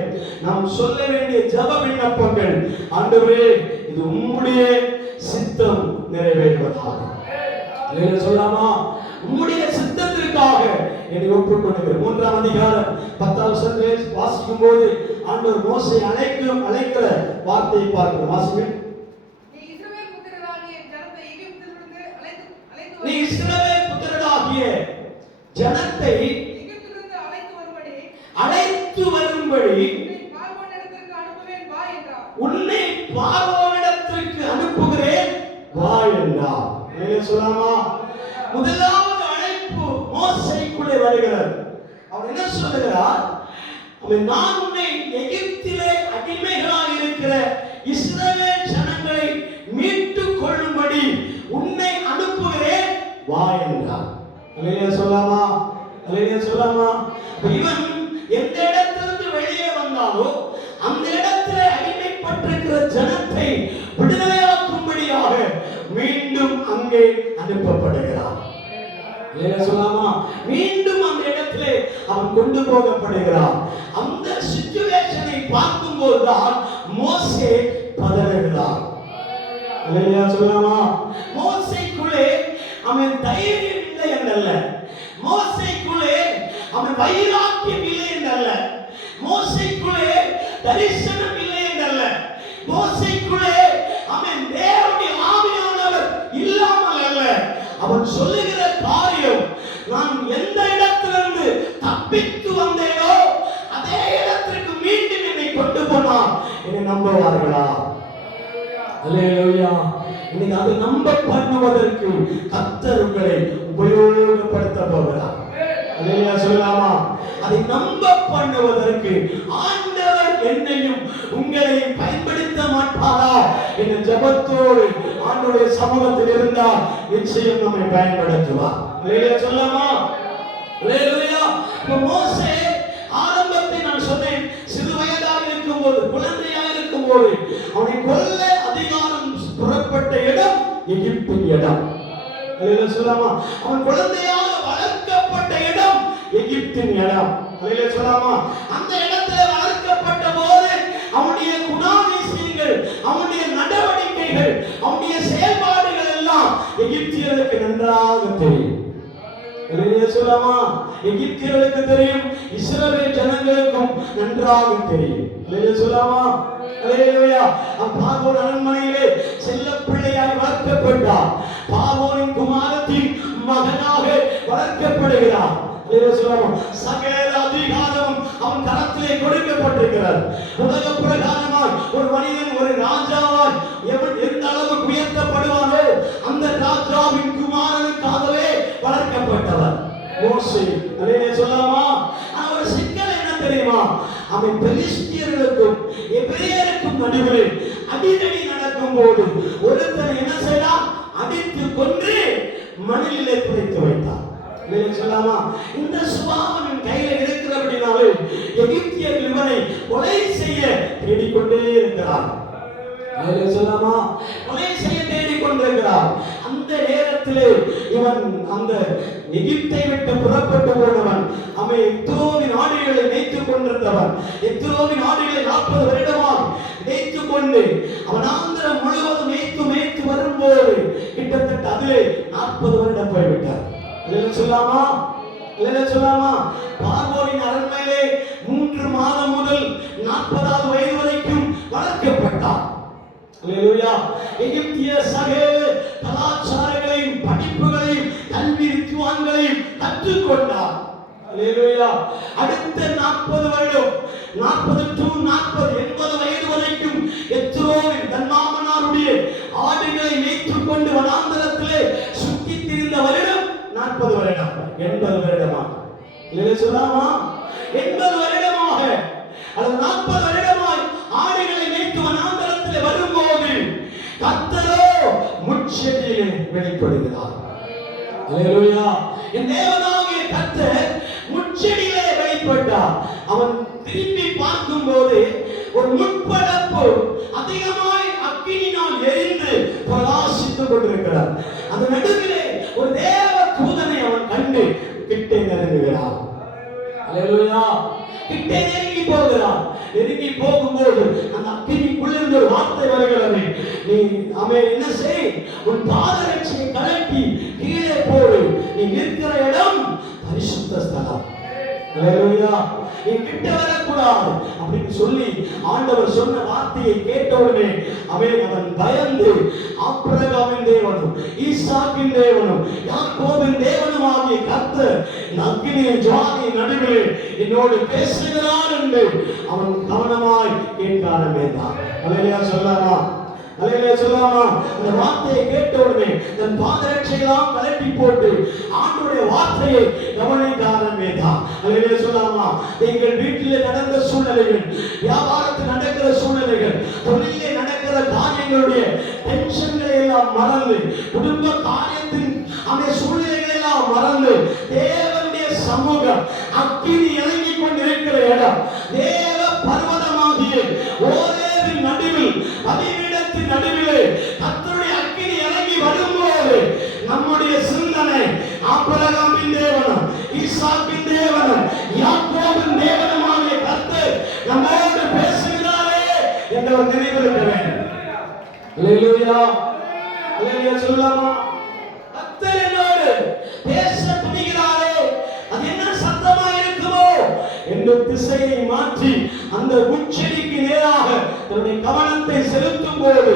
நாம் சொல்ல வேண்டிய ஜெப விண்ணப்பங்கள், ஆண்டவரே இது உம்முடைய சித்தம் நிறைவேறுவதாக. அல்லேலூயா சொல்லாமா? உம்முடைய சித்தத்திற்காக என்னை ஒப்புக்கொள்கிறேன். 3ஆம் அதிகாரம் 10ஆம் வசனத்தை வாசிக்கும் போது ஆண்டவர் மோசேயை அழைக்கிற வார்த்தையை பார்க்கிறோம். வாசிங்க. நீ இஸ்ரவேல் புத்திரராகிய ஜனத்தை எகிப்திலிருந்து அழைத்து வரும்படி உன்னை பார்வோனிடத்திற்கு அனுப்புகிறேன் வா என்றார். என்ன சொல்லாமா? முதலாவது அழைப்பு மோசேக்குள்ளே வருகிறது. அவர் என்ன சொல்லுகிறார்? நான் உன்னை எகிப்திலே அடிமைகளாக இருக்கிற இஸ்ரவேல் ஜனங்களை மீட்டுக் கொள்ளும்படி உன்னை அனுப்புகிறேன் வா என்றார். அல்லேலூயா சொல்லாமா? அல்லேலூயா சொல்லாமா? இவன் எந்த இடத்திலிருந்து வெளியே வந்தாலோ அந்த இடத்திலே அடிமைப்பட்டிருக்கிற ஜனத்தை விடுதலையாக்கும்படியாக மீண்டும் அங்கே அனுப்பப்படுகிறான். அல்லேலூயா சொல்லாமா? மீண்டும் அந்த இடத்திலே அவன் கொண்டு போகப்படுகிறான். அந்த சிச்சுவேஷனை பார்க்கும்போது தான் மோசே பதறுகிறான். அல்லேலூயா சொல்லாமா? மோசேக்குள்ளே அவன் தைரியம் இல்லை என்றல்ல, மோசேக்குள்ளே அவன் வைராக்கியம் இல்லை என்றல்ல, மோசேக்குள்ளே தரிசனம் இல்லை என்றல்ல, மோசேக்குள்ளே அவன் தேவனுடைய ஆவியானவர் இல்லாமல் அல்ல. அவன் சொல்லுகிற காரியம், நான் எந்த இடத்திலிருந்து தப்பித்து வந்தேனோ அதே இடத்தில் கொண்டு போனால் என்னை நம்புவார்களா? அல்லேலூயா. இன்னைக்கு அதை நம்ப பண்ணுவதற்கு கர்த்தர் உங்களை உபயோகப்படுத்த போகிறார். அல்லேலூயா சொல்லலாமா? அதை நம்ப பண்ணுவதற்கு ஆண்டவர் என்னையும் உங்களையும் பயன்படுத்த மாட்டாரா என்ற ஜெபத்தோடு ஆண்டவருடைய சமூகத்தில் இருந்தால் நிச்சயம் நம்மை பயன்படுத்துவார். அல்லேலூயா சொல்லலாமா? அல்லேலூயா. மோசே ஆரம்பத்தில் நான் சொன்னேன், சிறு வயதாக இருக்கும்போது, குழந்தையாக இருக்கும்போது அவனை கொல்ல அதிகாரம் புறப்பட்ட இடம் எகிப்தின் இடம். அல்லேலூயா சொல்லலாமா? அவன் குழந்தையாக வளர்க்கப்பட்ட இடம் எகிப்தின் இடம். அல்லேலூயா சொல்லலாமா? அந்த இடத்தில் வளர்க்கப்பட்ட போது அவனுடைய குணாதிசயங்கள், அவனுடைய நடவடிக்கைகள், அவனுடைய செயல்பாடுகள் எல்லாம் எகிப்தியர்களுக்கு நன்றாக தெரியும். அல்லேலூயா சொல்லலாமா? எகிப்தியர்களுக்கு தெரியும், இஸ்ரவேல் ஜனங்களுக்கும் நன்றாக தெரியும். அல்லேலூயா சொல்லலாமா? அல்லேலூயா. பார்வோன் அரண்மனையிலே செல்ல பிள்ளையாய் வளர்க்கப்பட்டார். பார்வோனின் குமாரத்தின் மகனாக வளர்க்கப்படுகிறார். அல்லேலூயா சொல்லலாமா? சகல அதிகாரமும் அவன் கரத்திலே கொடுக்கப்பட்டிருக்கிறது. உலக பிரகாரமாய் ஒரு மனிதன் ஒரு ராஜாவாய் எந்த அளவுக்கு உயர்த்தப்படுவானோ அந்த ராஜாவின் குமாரனுக்காகவே வளர்க்கப்பட்டவர் மோசே. அல்லேலூயா சொல்லலாமா? அவர் சிக்கல் என்ன தெரியுமா? அவன் பெலிஸ்தியர்களுக்கும் எபிரேயருக்கும் நடுவில் அடிதடி நடக்கும் போது ஒருத்தன் என்ன செய்தான்? அடித்து கொன்று மணலிலே புதைத்து வைத்தார். சொல்லலாமா? இந்த சுபாவம் கையில இருக்கிறபடினாலே எகிப்தியர்கள் இவனை கொலை செய்ய தேடிக்கொண்டே இருக்கிறார். சொல்லலாமா? கொலை செய்ய தேடிக்கொண்டிருக்கிறார். அந்த நேரத்திலே இவன் அந்த எகிப்தை விட்டு புறப்பட்டு போனவன், அவன் எத்ரோவின் ஆடுகளை மேய்த்துக் கொண்டிருந்தவன். எத்ரோவின் ஆடுகளை 40 வருடமாக மேய்த்துக் கொண்டு அவன் ஆந்திரம் முழுவதும் மேய்த்து வரும்போது கிட்டத்தட்ட அதிலே 40 வருடம் போய்விட்டார். சொல்லலாமா? சொல்லலாமா? பார்வோனின் அரண்மனையிலே 3 மாதம் முதல் 40வது வயது வரைக்கும் வளர்க்கப்பட்டார். அல்லேலூயா. எகிப்திய சகல கலாச்சாரங்களையும் படிப்புகளையும் கல்வி வித்வான்களையும் கற்றுக்கொண்டார். அல்லேலூயா. அடுத்த 40 வருடம் 40 to 40 80 வயது வரைக்கும் எத்ரோவின் தன் மாமனாருடைய ஆடுகளை மேய்த்துக் கொண்டு வனாந்தரத்திலே சுற்றி திரிந்த வருடம் 40 வருடம். 80 வருடமாக. அல்லேலூயா சொல்லலாமா? 80 வருடமாக அது 40 வருடமாய் ஆடுகளை மேய்த்து வனாந்தரத்திலே வரும்போது கர்த்தரோ முட்செடியிலே வெளிப்படுகிறார். அல்லேலூயா. என் தேவனாகிய கர்த்தர் முட்செடியிலே வெளிப்பட்டார். அவன் திரும்பி பார்க்கும்போது ஒரு முட்படப்பு அதிகமாய் அக்கினியினால் எரிந்து பிரகாசித்துக் கொண்டிருக்கிறார். அந்த நடுவிலே ஒரு தேவ தூதனை அவன் கண்டு கிட்டே நெருங்குகிறான். அல்லேலூயா. கிட்டே நெருங்கி போகிறான். நெருங்கி போகும்போது அந்த அக்கினிக்குள்ளிருந்து ஒரு வார்த்தை வருகிறது. நீ அவன் என்ன செய்? உன் பாதரட்சையை கழட்டி கீழே போடு. நீ நிற்கிற இடம் பரிசுத்த ஸ்தலம். அல்லேலூயா. நீ கிட்ட வரக்கூடாது அப்படின்னு சொல்லி ஆண்டவர் சொன்ன வார்த்தையை கேட்டவுடனே அவன் பயந்து ஆபிரகாமின் தேவனும் ஈசாக்கின் தேவனும் யாக்கோபின் தேவனும் ஆகிய கர்த்தர் அக்கினியின் ஜுவாலை நடுவிலே என்னோடு பேசுகிறார் என்று அவன் கவனமாய் கேட்க ஆரம்பித்தான். அல்லேலூயா சொல்லலாமா? அல்லேலூயா சொல்லலாமா? அந்த வார்த்தையை கேட்டவுடனே தன் பாதரட்சையெல்லாம் கழட்டி போட்டு ஆண்டவருடைய வார்த்தையை கவனிக்க ஆரம்பித்தான். அல்லேலூயா சொல்லலாமா? எங்கள் வீட்டிலே நடந்த சூழ்நிலைகள், வியாபாரத்தில் நடக்கிற சூழ்நிலைகள், தொழிலே நடக்கிற காரியங்களுடைய டென்ஷன்களை எல்லாம் மறந்து, குடும்ப காரியத்தின் அந்த சூழ்நிலைகளை எல்லாம் மறந்து தேவனுடைய சமூகம் அக்கினி இறங்கிக் கொண்டிருக்கிற இடம், தேவ பர்வதமாகிய ஓரேவின் நடுவில் பதிவிடத்தின் நடுவிலே கர்த்தருடைய அக்கினி இறங்கி வரும்போது நம்முடைய சிந்தனை ஆபிரகாமின் தேவனும் ஈசாக்கின் தேவனும் யாக்கோபின் தேவனுமாகிய கர்த்தர் நம்மோடு பேசுகிறாரே என்ற ஒரு நினைவு இருக்க வேண்டும். அல்லேலூயா. அல்லேலூயா சொல்லலாமா? கர்த்தர் என்னோடு பேச துணிகிறாரே, அது என்ன சத்தமா இருக்குமோ என்று திசையை மாற்றி அந்த முட்செடிக்கு நேராக தன்னுடைய கவனத்தை செலுத்தும் போது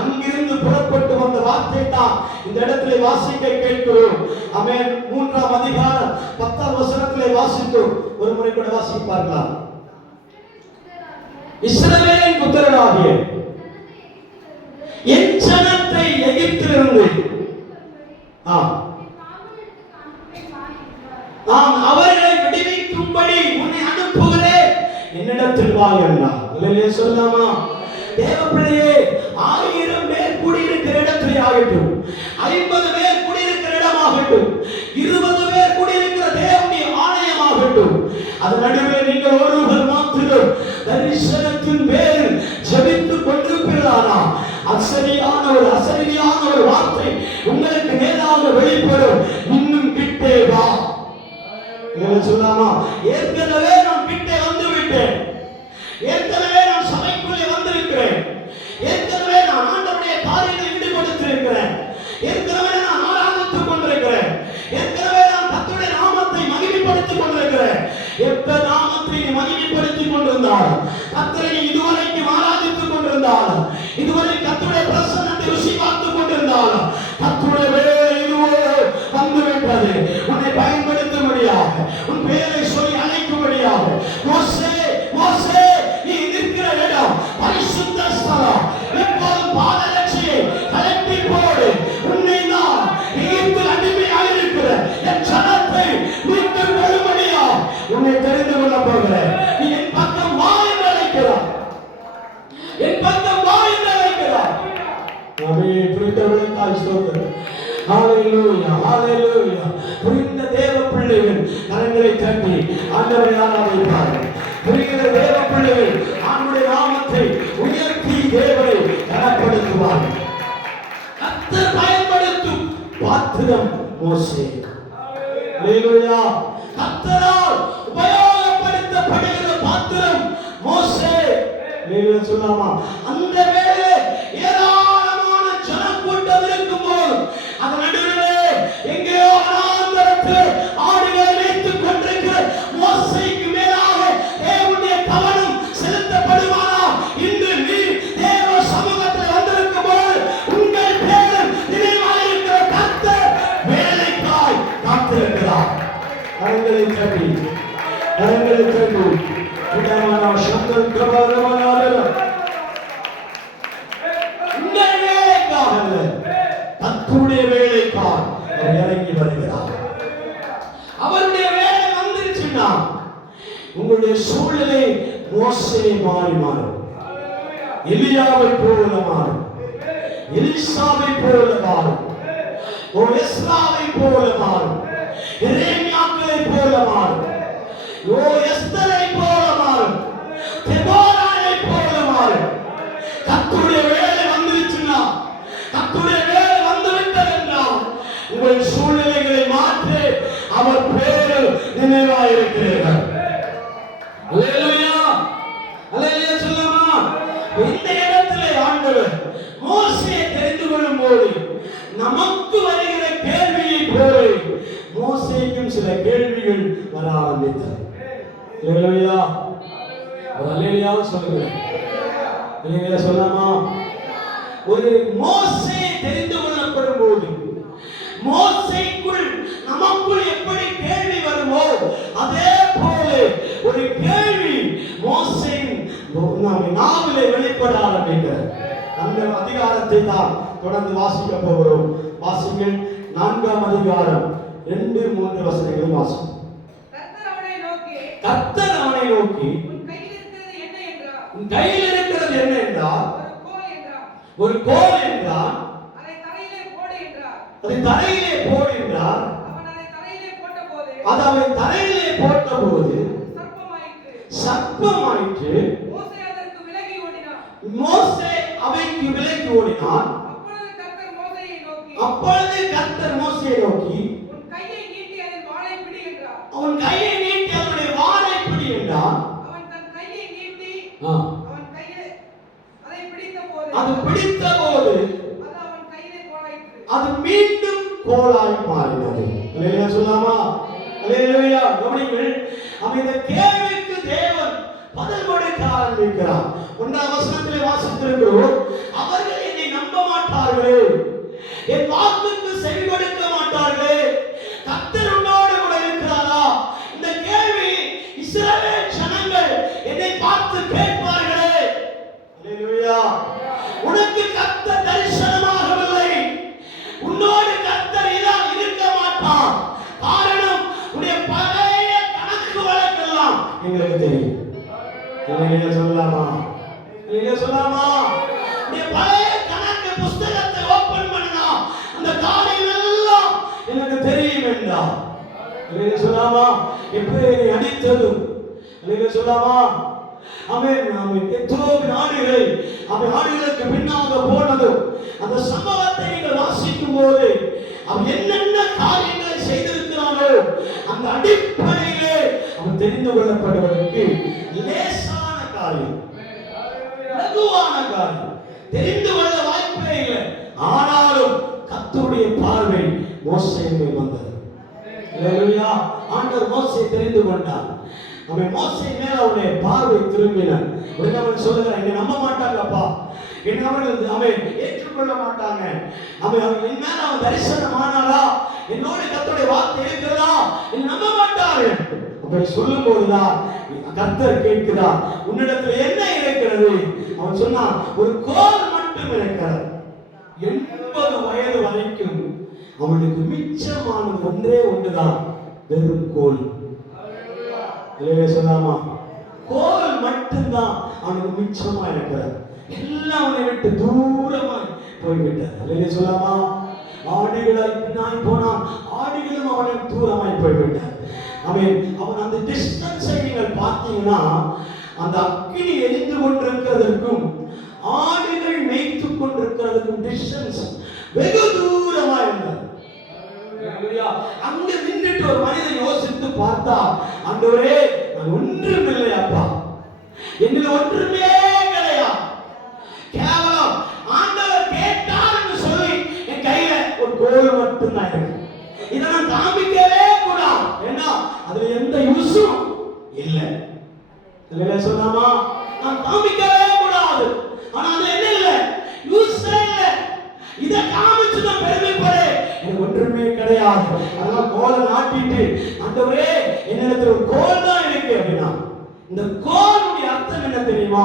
அங்கிருந்து புறப்பட்டு வந்த வார்த்தை தான் இந்த இடத்திலே வாசிக்க கேட்கிறோம். ஆமென். 3ஆம் அதிகாரம் 10ஆம் வசனத்திலே வாசித்தோம். ஒரு முறை கூட வாசிப்பார்களா? இஸ்ரவேலின் புத்திரனாகிய என் ஜனத்தை எகிப்திலிருந்து அவர்களை விடுவிக்கும்படி உன்னை அனுப்புகிறேன், என்னிடத்தில் வா என்றார். அல்லேலூயா சொல்லலாமா? தேவப்பிள்ளையே, 1000 பேர் கூடியிருக்கிற இடத்திலே ஆகட்டும், 50 பேர் கூடியிருக்கிற இடமாகட்டும், 20 பேர் கூடியிருக்கிற தேவனுடைய ஆலயமாகட்டும், அது நடுவே நீங்கள் ஒருவர் மாத்திரம் தரிசனத்தின் பேரில் ஜெபித்துக் கொண்டிருப்பீர்களானா அசரியான ஒரு வார்த்தை உங்களுக்கு நேராக வெளிப்படும். இன்னும் கிட்டே வா. சொல்லாமா? ஏற்கனவே நான் கிட்டே வந்து விட்டேன், ஏற்கனவே நான் சபைக்குள்ளே வந்திருக்கிறேன், ஏற்கனவே நான் ஆண்டவருடைய காரியங்களை ஈடுபடுத்தியிருக்கிறேன், ஏற்கனவே நான் ஆராதித்துக் கொண்டிருக்கிறேன், ஏற்கனவே நான் கர்த்தருடைய நாமத்தை மகிமைப்படுத்திக் கொண்டிருக்கிறேன். எந்த நாமத்தை நீ மகிமைப்படுத்திக் கொண்டிருந்தால், கர்த்தரை இதுவரைக்கும் ஆராதித்துக் கொண்டிருந்தால், இதுவரை கர்த்தருடைய பிரசன்னத்தை ருசி பார்த்துக் கொண்டிருந்தால், கர்த்தருடைய வேலை இதுவோ வந்துவிட்டது. உன்னை பயன்படுத்த முடியாது, உன் பெயரை சொல்லி அழைக்கும்படியாக. மோசே மோசே, நீ நிற்கிற இடம் பரிசுத்த ஸ்தலம். எப்போதும் பாதரட்சியை கலட்டி போடு. உன்னை நான் எகிப்தில் அடிமையாக இருக்கிற என் ஜனத்தை மீட்டு கொள்ளும்படியா உன்னை தெரிந்து கொள்ள போகிறேன். நீ என் பக்கம் வா என்று அழைக்கிறார், என் பக்கம் வா என்று அழைக்கிறார். புரிந்தவர்களுக்காய் ஸ்தோத்திரம். ஹalleluya ஹalleluya. புரிந்த தேவ பிள்ளைகள் கரங்களை தட்டி ஆண்டவரை ஆராதிப்பார்கள். புரிந்த தேவ பிள்ளைகள் ஆண்டவருடைய நாமத்தை உயர்த்தி தேவனை கனப்படுத்துவார்கள். கர்த்தர் பயன்படுத்தும் பாத்திரம் மோசே. ஹalleluya. கர்த்தரால் உபயோகப்படுத்தப்படுகிற பாத்திரம் மோசே. ஹalleluya சொல்லாமா? அந்த வேளை ஏராளமான ஜனக்கூட்டம் இருக்கும்போது அந்த நடுவிலே எங்கேயோ அனாந்தரத்தில் ஆடுகளை வைத்துக் கொண்டிருக்கிற மோசேக்கு மேலாக தேவனுடைய கவனம் செலுத்தப்படுவானா? இன்று நீ தேவ சமூகத்தில் வந்திருக்கும் போது உங்கள் பேரில் நினைவாயிருக்கிற கர்த்தர் வேலைக்காய் காத்திருக்கிறார். கரங்களை தட்டி விடமான சந்தன் கவனமானாலும் உங்கள் வேலைக்காக அல்ல, கர்த்தருடைய வேலைக்காக அவர் இறங்கி வருகிறார். அவருடைய வேலை வந்துருச்சுன்னா உங்களுடைய சூழ்நிலை மோசே மாறும், எலியாவை போல மாறும், எலிசாவை போல மாறும், எஸ்ராவை போல மாறும், எரேமியாக்களை போல மாறும், எஸ்தரை போல மாறும், தெபோராவை போல மாறும். கர்த்தருடைய வேலை வந்துருச்சுன்னா, கர்த்தருடைய வேலை வந்துவிட்டது என்றால் உங்கள் சூழ்நிலைகளை மாற்றி அவர் பேரில் நினைவாயிருக்கிறீர்கள். அல்லேலூயா அல்லேலூயா சொல்லலாமா? இந்த இடத்திலே ஆண்டவர் மோசேயை தெரிந்து கொள்ளும் போது நமக்கு வருகிற கேள்வியை போல மோசேக்கும் சில கேள்விகள் வர ஆரம்பித்தது. அல்லேலூயா அல்லேலூயா சொல்லுங்க. அல்லேலூயா சொல்லலாமா? ஒரு மோசே தெரிந்து கொள்ளப்படும் போது மோசேக்குள் நமக்குள் எப்படி கேள்வி வருமோ அதே போல ஒரு கேள்வி மோசேயின் நாவிலே வெளிப்பட ஆரம்பிக்கிறது. அந்த அதிகாரத்தை தான் தொடர்ந்து வாசிக்க போகிறோம். வாசிங்கள் 4ஆம் அதிகாரம் 2-3 வசனங்களை வாசிக்கும். கர்த்தர் அவனை நோக்கி உன் கையில் இருக்கிறது என்ன என்றார். ஒரு கோல் என்றார். அதை தரையிலே போடு என்றார். அது அவன் தரையிலே போட்டபோது சர்ப்பமாயிற்று. மோசே அவைக்கு விலகி ஓடினான். அப்பொழுது கர்த்தர் மோசேயை நோக்கி அவன் கையை நீட்டி அவனுடைய வாளை பிடி என்றார். அது பிடித்தபோது அது மீண்டும் கோலாய் மாறினது. அல்லேலூயா சொல்லலாமா? அல்லேலூயா. கவனிங்கள், அவன் இந்த கேள்விக்கு தேவன் பதில் கொடுக்க ஆரம்பிக்கிறார். 1ஆம் வசனத்திலே வாசித்திருக்கிறோம், அவர்கள் என்னை நம்ப மாட்டார்களே, என் வாக்குக்கு செவி கொடுக்க மாட்டார்களே, கர்த்தர் உன்னோடு கூட இருக்கிறாரா? இந்த கேள்வி இஸ்ரவேல் ஜனங்கள் என்னை பார்த்து கேட்பார்களே, சொல்லாமா? அல்லேலூயா சொல்லாமா? நீ பழைய கணக்கு புத்தகத்தை ஓபன் பண்ணா அந்த காரியம் எல்லாம் எனக்கு தெரியும் என்றார். அல்லேலூயா சொல்லாமா? எப்படி அடித்தது? அல்லேலூயா சொல்லாமா? ஆமென். ஆமென். எத்தனை ஆடுகளை அவன் ஆடுகளுக்கு பின்னாக போனது அந்த சம்பவத்தை நீங்கள் வாசிக்கும் போது அவன் என்னென்ன காரியங்களை செய்திருக்கிறானோ அந்த அடிப்படையிலே அவன் தெரிந்து கொள்ளப்படுவதற்கு லேசான காரியம், லகுவான காரியம், தெரிந்து கொள்ள வாய்ப்பே இல்லை. ஆனாலும் கர்த்தருடைய பார்வை மோசேயின் மேல் வந்தது. அல்லேலூயா. ஆண்டவர் மோசேயை தெரிந்து கொண்டார். அவன் மோசே மேல அவனுடைய பார்வை திரும்பினான். உடனே அவன் சொல்லுகிறான், என்னை நம்ப மாட்டாங்கப்பா, என்ன அவர்கள் அவன் ஏற்றுக்கொள்ள மாட்டாங்க, அவன் என் மேல அவன் தரிசனம் ஆனாரா, என்னோட கர்த்தருடைய வார்த்தை இருக்கிறதா, என்னை நம்ப மாட்டாரு. அப்படி சொல்லும் போதுதான் கர்த்தர் கேட்கிறார், உன்னிடத்தில் என்ன இருக்கிறது? அவன் சொன்னான், ஒரு கோல் மட்டும் இருக்கிறது. 80 வயது வரைக்கும் அவனுக்கு மிச்சமானது ஒன்றே ஒன்றுதான், வெறும் கோல். அல்லேலூயா சொல்லாமா? கோல் மட்டும்தான் அவனுக்கு மிச்சமா இருக்கிறது. எல்லாம் அவனை விட்டு தூரமா போய்விட்டது. அல்லேலூயா சொல்லாமா? ஆடுகளாய் பின்னாய் போனான், ஆடுகளும் அவனுக்கு தூரமாய் போய்விட்டான். அவன் அந்த டிஸ்டன்ஸை நீங்கள் பார்த்தீங்கன்னா அந்த அக்கினி எரிந்து கொண்டிருக்கிறதற்கும் ஆடுகள் மேய்த்து கொண்டிருக்கிறதுக்கும் டிஸ்டன்ஸ் வெகு தூரமா இருந்தது. அங்க நின்றுட்டு ஒரு மனிதன் யோசித்து பார்த்தா, ஆண்டவரே நான் ஒன்றும் இல்லை அப்பா, என்னில் ஒன்றுமே கிடையாது, கேவலம் ஆண்டவர் கேட்டார் என்று சொல்லி என் கையில ஒரு கோல் மட்டும் தான் இருக்கு. இதை நான் காமிக்கவே கூடாது, ஏன்னா அதுல எந்த யூஸும் இல்லை. இல்லையா சொல்லாமா? நான் காமிக்கவே கூடாது, ஆனா அது என்ன இல்லை, யூஸே இல்லை. இதை காமிச்சு நான் பெருமைப்படு, எனக்கு ஒன்றுமே கிடையாது. அதெல்லாம் கோலை நாட்டிட்டு, ஆண்டவரே என்னிடத்துல ஒரு கோல் தான் இருக்கு அப்படின்னா, இந்த கோலுடைய அர்த்தம் என்ன தெரியுமா?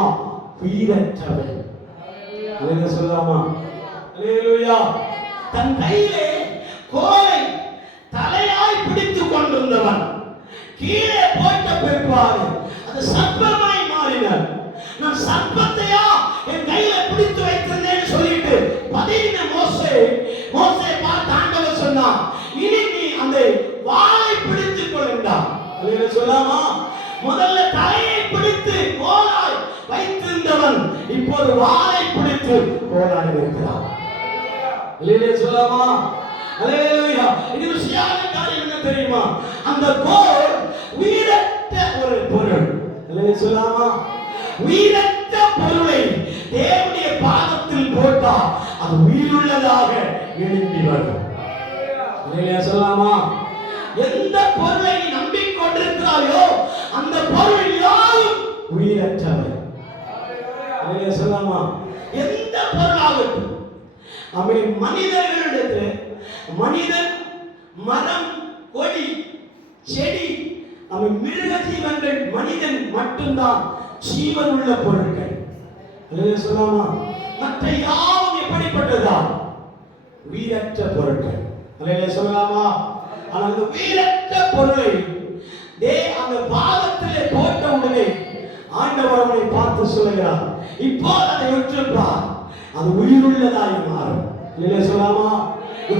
உயிரற்றவன். அல்லேலூயா சொல்லாமா? அல்லேலூயா. தன் கையிலே கோலை தலையாய் பிடித்துக் கொண்டிருந்தவன் கீழே போட்ட பிற்பாடு அது சர்ப்பமாய் மாறினார். நான் சர்ப்பத்தையா என் கையில பிடித்து வைத்திருந்தேன்னு சொல்லிட்டு பதின மோசே பார்த்து ஆண்டவர் சொன்னான், இனி நீ அந்த வாளை பிடித்துக் கொள்ளுண்டான். அல்லேலூயா சொல்லாமா? முதல்ல தலையை பிடித்து கோலாய் வைத்திருந்தவன் இப்போது வாளை பிடித்து கோலாய் இருக்கிறான். அல்லேலூயா சொல்லாமா? அல்லேலூயா. இது விஷயான காரியம் என்ன தெரியுமா? அந்த கோல் உயிரற்ற ஒரு பொருள். அல்லேலூயா சொல்லாமா? உயிரற்ற பொருளை தேவனுடைய பாதத்தில் போட்டா அது உயிருள்ளதாக எழும்பி வரும். அல்லேலூயா சொல்லாமா? எந்த பொருளை நீ நம்பிக்கொண்டிருக்கிறாயோ அந்த பொருள் யாரும் உயிரற்றவை. அல்லேலூயா சொல்லாமா? எந்த பொருளாகட்டும், அவன் மனிதர்களிடத்தில் மனிதன், மரம், கொடி, செடி, அவன் மிருக ஜீவன்கள், மனிதன் மட்டும்தான் ஜீவன் உள்ள பொருட்கள். அல்லேலூயா சொல்லாமா? மற்ற யாவும் எப்படிப்பட்டதா? உயிரற்ற பொருட்கள். அல்லேலூயா சொல்லாமா? ஆனால் அந்த உயிரற்ற பொருளை அந்த பாதத்திலே போட்ட உடனே ஆண்டவர் அவனை பார்த்து சொல்லுகிறார், இப்போ அதை உற்றுப்பார், அது உயிருள்ளதாய் மாறும். அல்லேலூயா சொல்லாமா?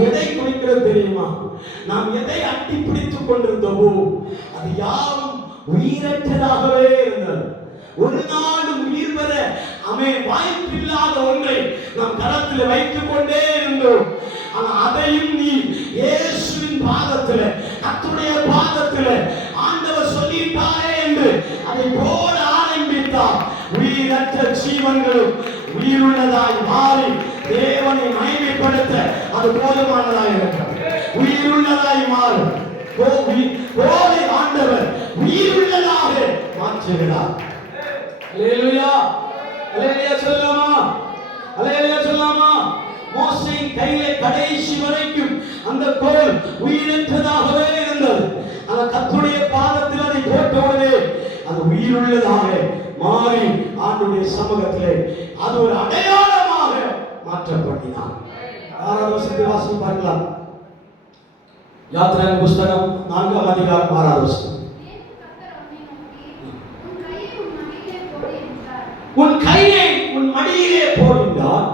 எதை குறிக்கிறது தெரியுமா? நாம் எதை அட்டி பிடித்துக் கொண்டிருந்தோமோ அது யாவும் உயிரற்றதாகவே இருந்தது. ஒரு நாளும் உயிர் பெற வாய்ப்பில்லாத ஒன்றை நாம் கரத்தில் வைத்துக் கொண்டே இருந்தோம். ஆனா அதையும் நீ இயேசுவின் பாதத்தில், கர்த்தருடைய பாதத்தில் ஆண்டவர் சொல்லிட்டாரே என்று அதை போட ஆரம்பித்தார். உயிரற்ற ஜீவன்களும் உயிருள்ளதாய் மாறி தேவனை மகிமைப்படுத்த அது போதுமானதாய் இருக்கிறது. உயிருள்ளதாய் மாறும் கோலை ஆண்டவர் உயிருள்ளதாக மாற்றுகிறார். அல்லேலூயா. அல்லேலூயா சொல்லாமா? அல்லேலூயா சொல்லாமா? மோசேயின் கையிலே கடைசி வரைக்கும் அந்த கோல் உயிரற்றதாகவே இருந்தது. அந்த கர்த்தருடைய பாதத்தில் அதை போட்ட உடனே அது உயிருள்ளதாக மாறி ஆண்டவருடைய சமூகத்திலே அது ஒரு அடையாளமாக மாற்றப்பட்டார். 6வது வசனத்தை வாசித்து பார்க்கலாம். யாத்திராகம புத்தகம் 4ஆம் அதிகாரம் 6வது வசனம். உன் கையை உன் மடியிலே போடுகிறார்.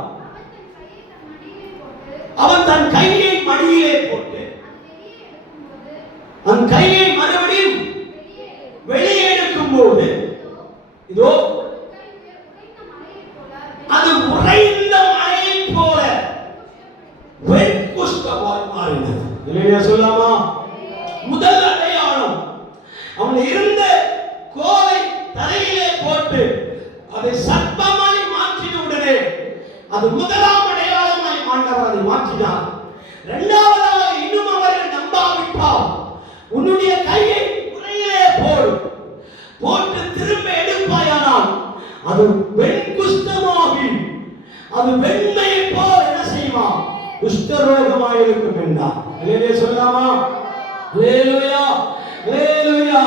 அவன் தன் கையை மடியிலே போட்டு அந்த கையை மறுபடியும் வெளியே எடுக்கும் போது இதோ அது உறைந்த மழையை போல வெண்குஷ்டமாய் மாறினது. இல்லையா சொல்லாமா? முதல் அடையாளம் அவன் இருந்த கோலை தலையிலே போட்டு அதை சர்ப்பமாய் மாற்றின உடனே அது முதலாம் அடையாளமாய் ஆண்டவர் அதை மாற்றினார். இரண்டாவதாக இன்னும் அவர்கள் நம்பாவிட்டால் உன்னுடைய கையை உரையிலே போட்டு திரும்ப எடுப்பாயானால் அது வெண்குஷ்டமாகி அது வெண்மையை போல் என்ன செய்யுமா? குஷ்டரோகமாய் இருக்கும் என்றார். அல்லேலூயா சொல்லாமா? அல்லேலூயா அல்லேலூயா.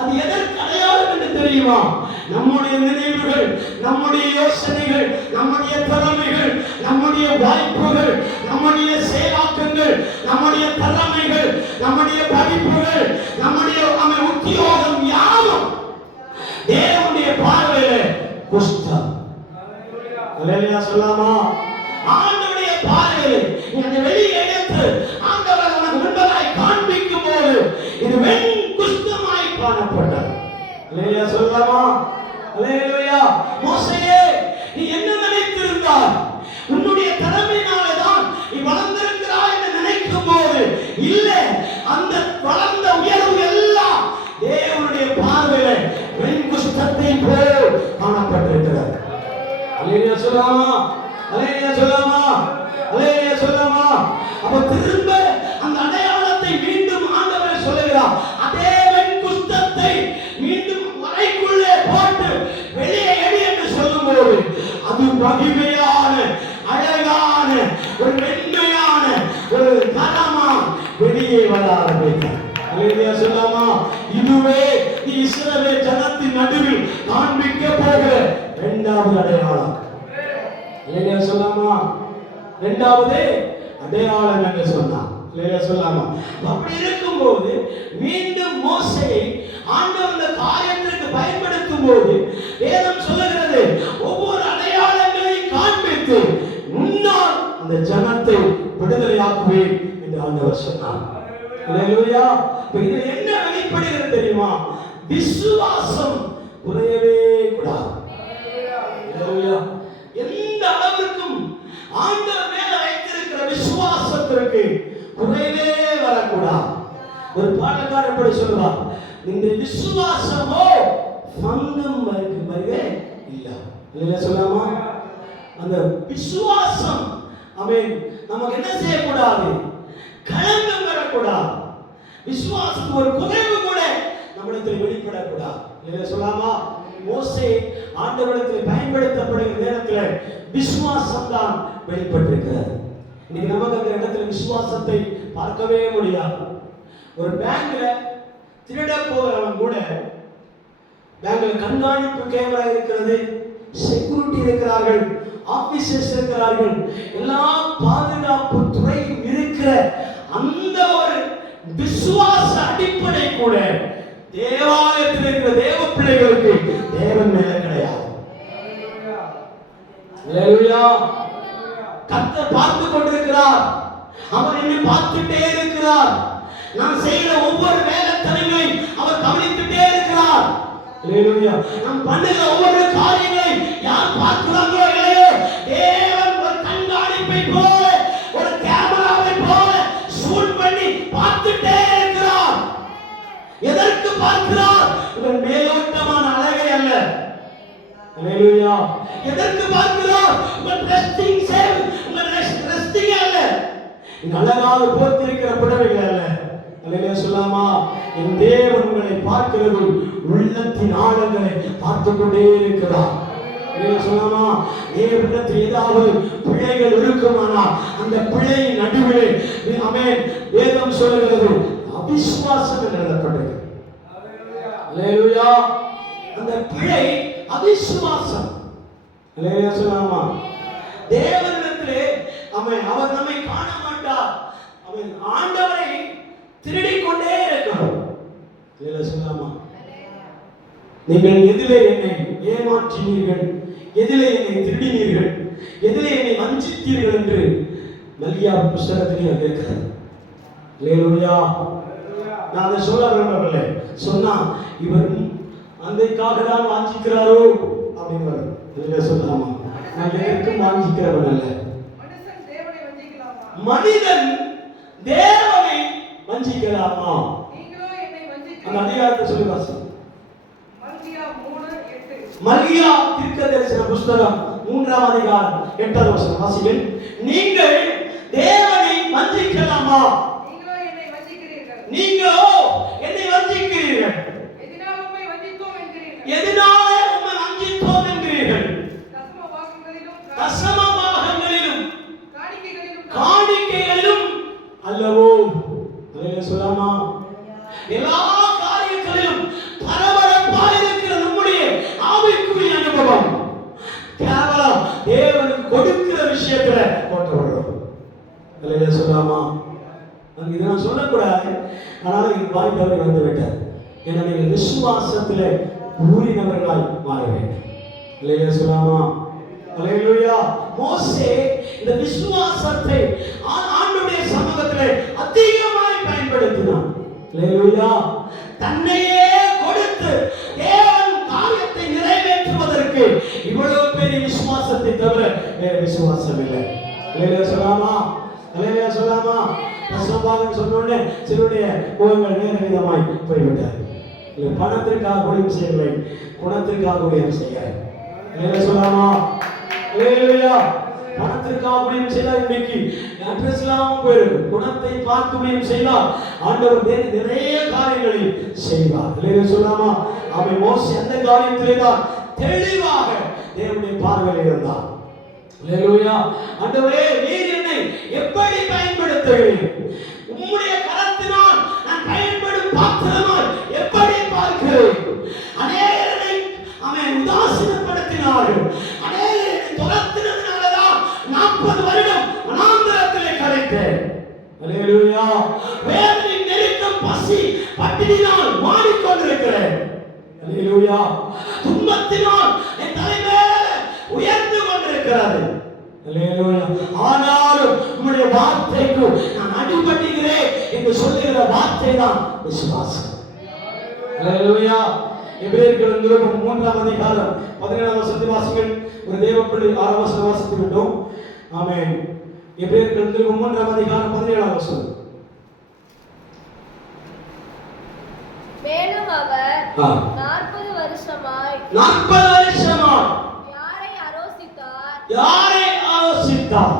அது எதற்கு அடையாளம் என்று தெரியுமா? நம்முடைய நினைவுகள், நம்முடைய யோசனைகள், நம்முடைய திறமைகள், நம்முடைய வாய்ப்புகள், நம்முடைய செயலாக்கங்கள், நம்முடைய திறமைகள், நம்முடைய படிப்புகள், நம்முடைய உத்தியோகம் யாவும் தேவனுடைய பார்வையிலே குஷ்டம். அல்லேலூயா சொல்லாமா? ஆண்டவருடைய பார்வையிலே இந்த வெளியே எடுத்து ஆண்டவர் உனக்கு முன்பதாய் காண்பிக்கும் போது இது வெண் குஷ்டமாய் காணப்பட்டது. அல்லேலூயா சொல்லாமா? அல்லேலூயா. மோசேயே, நீ என்ன நினைத்திருந்தாய்? உன்னுடைய திறமையினாலே தான் நீ வளர்ந்திருக்கிறாய் என்று நினைக்கும் போது இல்லை, அந்த வளர்ந்த உயர்வு எல்லாம் தேவனுடைய பார்வையிலே வெண்குஷ்டத்தை போல் காணப்பட்டிருக்கிறது. அல்லேலூயா சொல்லாமா? அல்லேலூயா சொல்லாமா? அல்லேலூயா சொல்லாமா? அப்ப திரும்ப அந்த அடையாளத்தை மீண்டும் ஆண்டவர் சொல்லுகிறார். அதே வெண்குஷ்டத்தை மீண்டும் வரைக்குள்ளே போட்டு வெளியே எடு என்று சொல்லும்போது அது மகிமையான அழகான ஒரு வெண்மையான ஒரு தரமா வெளியே வர ஆரம்பித்தார். அல்லேலூயா சொல்லாமா? இதுவே இஸ்ரவேல் ஜனத்தின் நடுவில் காண்பிக்க போகிற இரண்டாவது அடையாளம். அல்லேலூயா சொல்லாமா? இரண்டாவது அடையாளம் என்று சொன்னார். அல்லேலூயா சொல்லாமா? அப்படி இருக்கும்போது மீண்டும் மோசேயை ஆண்டவர் இந்த காரியத்திற்கு பயன்படுத்தும் போது வேதம் சொல்லுகிறது, ஒவ்வொரு அடையாளங்களையும் காண்பித்து முன்னால் அந்த ஜனத்தை விடுதலையாக்குவேன் என்று ஆண்டவர் சொன்னார். அல்லேலூயா. இது என்ன வெளிப்படுகிறது தெரியுமா? விசுவாசம் குறையவே கூடாது. அல்லேலூயா. எந்த அளவுக்கும் ஆண்டவர் மேல வைத்திருக்கிற விசுவாசத்திற்கு குறைவே வரக்கூடாது. ஒரு பாடல்காரர் எப்படி சொல்லுவார்? இந்த விசுவாசமோ பங்கம் வருகவே இல்லை. இல்லையா சொல்லாமா? அந்த விசுவாசம் ஆமென் நமக்கு என்ன செய்யக்கூடாது? களங்கம் வரக்கூடாது. விசுவாசத்துக்கு ஒரு குறைவு கூட நம்மிடத்தில் வெளிப்படக்கூடாது. இல்லையா சொல்லாமா? மோசே ஆண்டவரிடத்தில் பயன்படுத்தப்படுகிற நேரத்தில் விசுவாசம் தான் வெளிப்பட்டிருக்கிறது. இன்னைக்கு நமக்கு அந்த இடத்துல விசுவாசத்தை பார்க்கவே முடியாது. ஒரு பேங்க்ல திருட போகிறவன் கூட பேங்க்ல கண்காணிப்பு கேமரா இருக்கிறது, செக்யூரிட்டி இருக்கிறார்கள், ஆபீசர்ஸ் இருக்கிறார்கள், எல்லா பாதுகாப்பு துறையும் இருக்கிற அந்த ஒரு விசுவாச அடிப்படை கூட தேவாலயத்தில் இருக்கிற தேவ பிள்ளைகளுக்கு தேவன் மேல கிடையாது. அல்லேலூயா. கர்த்தர் பார்த்து கொண்டிருக்கிறார். அவர் என்னை பார்த்துட்டே இருக்கிறார். நான் செய்கிற ஒவ்வொரு வேலைத்தனங்களை அவர் கவனித்துட்டே இருக்கிறார். அல்லேலூயா. நாம் பண்ணுகிற ஒவ்வொரு காரியங்களை யார் பார்க்கிறாங்களோ இல்லையோ, தேவன் ஒரு கண்காணிப்பை போல, ஒரு கேமராவை போல ஷூட் பண்ணி பார்த்துட்டே இருக்கிறார். எதற்கு பார்க்கிறார்? உங்கள் மேலோட்டமான அழகை அல்ல. அல்லேலூயா. எதற்கு பார்க்கிறார்? உங்கள் ரெஸ்டிங் சேவ், உங்கள் ரெஸ்டிங் அல்ல, இந்த அழகாக போர்த்திருக்கிற புடவைகள் அல்ல. அல்லேலூயா சொல்லாமா? என் தேவன் உங்களை பார்க்கிறது உள்ளத்தின் ஆழங்களை பார்த்து கொண்டே இருக்கிறார். அல்லேலூயா சொல்லாமா? தேவனிடத்தில் ஏதாவது பிழைகள் இருக்குமானால் அந்த பிழையின் நடுவிலே ஆமென் வேதம் சொல்லுகிறது அவிசுவாசம் என்று எழுதப்பட்டிருக்கிறது. அல்லேலூயா. அந்த பிழை அவிசுவாசம். அல்லேலூயா சொல்லாமா? தேவனிடத்திலே அவர் நம்மை காண மாட்டார். அவன் ஆண்டவரை திருடிக் கொண்டே இருக்கிறார். அல்லேலூயா சொல்லாமா? நீங்கள் எதிலே என்னை ஏமாற்றினீர்கள், எதிலே என்னை திருடினீர்கள், எதிலே என்னை வஞ்சித்தீர்கள் என்று மல்கியா புஸ்தகத்திலே கேட்கிறார். அல்லேலூயா. நான் அதை சொல்ல விரும்பவில்லை. சொன்னா இவர் அன்றைக்காக தான் வாஞ்சிக்கிறாரோ அப்படிங்கிறார். இதிலே சொல்லாமா, நான் எதற்கும் வாஞ்சிக்கிறவன் அல்ல. மனிதன் தேவனை வஞ்சிக்கலாமா? அந்த அதிகாரத்தை சொல்லி வாசி. மல்கியா தீர்க்கதரிசன புஸ்தகம் 3ஆம் அதிகாரம் 8வது வசனம் வாசிங்கள். நீங்கள் தேவனை வஞ்சிக்கலாமா? நீங்களோ என்னை வஞ்சிக்கிறீர்கள். எதனாலே உம்மை வஞ்சித்தோம் என்கிறீர்கள்? தசம பாகங்களிலும் காணிக்கைகளிலும் அல்லவோ? அதை சொல்லாமா? எல்லா காரியங்களிலும் பரபரப்பாக இருக்கிற நம்முடைய ஆவிக்குரிய அனுபவம் கேவலம் தேவனுக்கு கொடுக்கிற விஷயத்துல போட்டவர்கள். அதை சொல்லாமா? இதை நான் சொல்லக்கூடாது, ஆனால் என் வாய் தவறி வந்து விட்டார். ஏன்னா நீங்கள் விசுவாசத்திலே ஊறினவர்களாய் மாற வேண்டும். அல்லேலூயா சொல்லாமா? அல்லேலூயா. மோசே இந்த விசுவாசத்தை ஆண்டவருடைய சமூகத்திலே அதிகமாய் பயன்படுத்தினான். அல்லேலூயா. தன்னையே கொடுத்து தேவன் காரியத்தை நிறைவேற்றுவதற்கு இவ்வளவு பெரிய விசுவாசத்தை தவிர வேற விசுவாசம் இல்லை. அல்லேலூயா சொல்லாமா? அல்லேலூயா சொல்லாமா? தசமபாகம் சொன்னோடனே சிலருடைய கோபங்கள் வேறு விதமாய் போய்விட்டார். பணத்திற்காக ஊழியம் செய்யவில்லை, குணத்திற்காக ஊழியம் செய்கிறார். அல்லேலூயா சொல்லாமா? அல்லேலூயா. பணத்திற்காக ஊழியம் செய்தால் இன்னைக்கு அட்ரஸ் இல்லாம போயிருக்கு. குணத்தை பார்த்து ஊழியம் செய்தால் ஆண்டவர் நிறைய காரியங்களை செய்வார். அல்லேலூயா சொல்லாமா? அவன் மோசே அந்த காரியத்திலே தான் தெளிவாக தேவனுடைய பார்வையில் இருந்தார். அல்லேலூயா. ஆண்டவரே, நீர் என்னை எப்படி பயன்படுத்துகிறீர்? உம்முடைய கரத்தினால் நான் பயன்படும் பாத்திரமாய் எப்படி பார்க்கிறேன்? அநேகரை அவன் உதாசீனப்படுத்தினார்கள். அநேகரை துரத்தினதுனாலதான் 40 வருடம் வனாந்தரத்திலே கழித்தேன். அல்லேலூயா. வேதனை, நெருக்கம், பசி, பட்டினியினால் மாறிக்கொண்டிருக்கிறேன். அல்லேலூயா. துன்பத்தினால் என் தலைமையில உயர்ந்து கொண்டிருக்கிறது. அல்லேலூயா. ஆனாலும் உம்முடைய வார்த்தைக்கு நான் அடிபடுகிறேன் என்று சொல்லுகிற வார்த்தை தான் விசுவாசம். அல்லேலூயா. எபிரேயர்கள் நிருபம் 3ஆம் அதிகாரம் 17ஆம் வசனத்தை வாசிங்கள். ஒரு தேவப்பிள்ளை 6ஆம் வசனம் வாசித்து விட்டோம். ஆமென். எபிரேயர்கள் நிருபம் 3ஆம் அதிகாரம் 17ஆம் வசனம். மேலும் அவர் 40 வருஷமாய் யாரை ஆலோசித்தார்?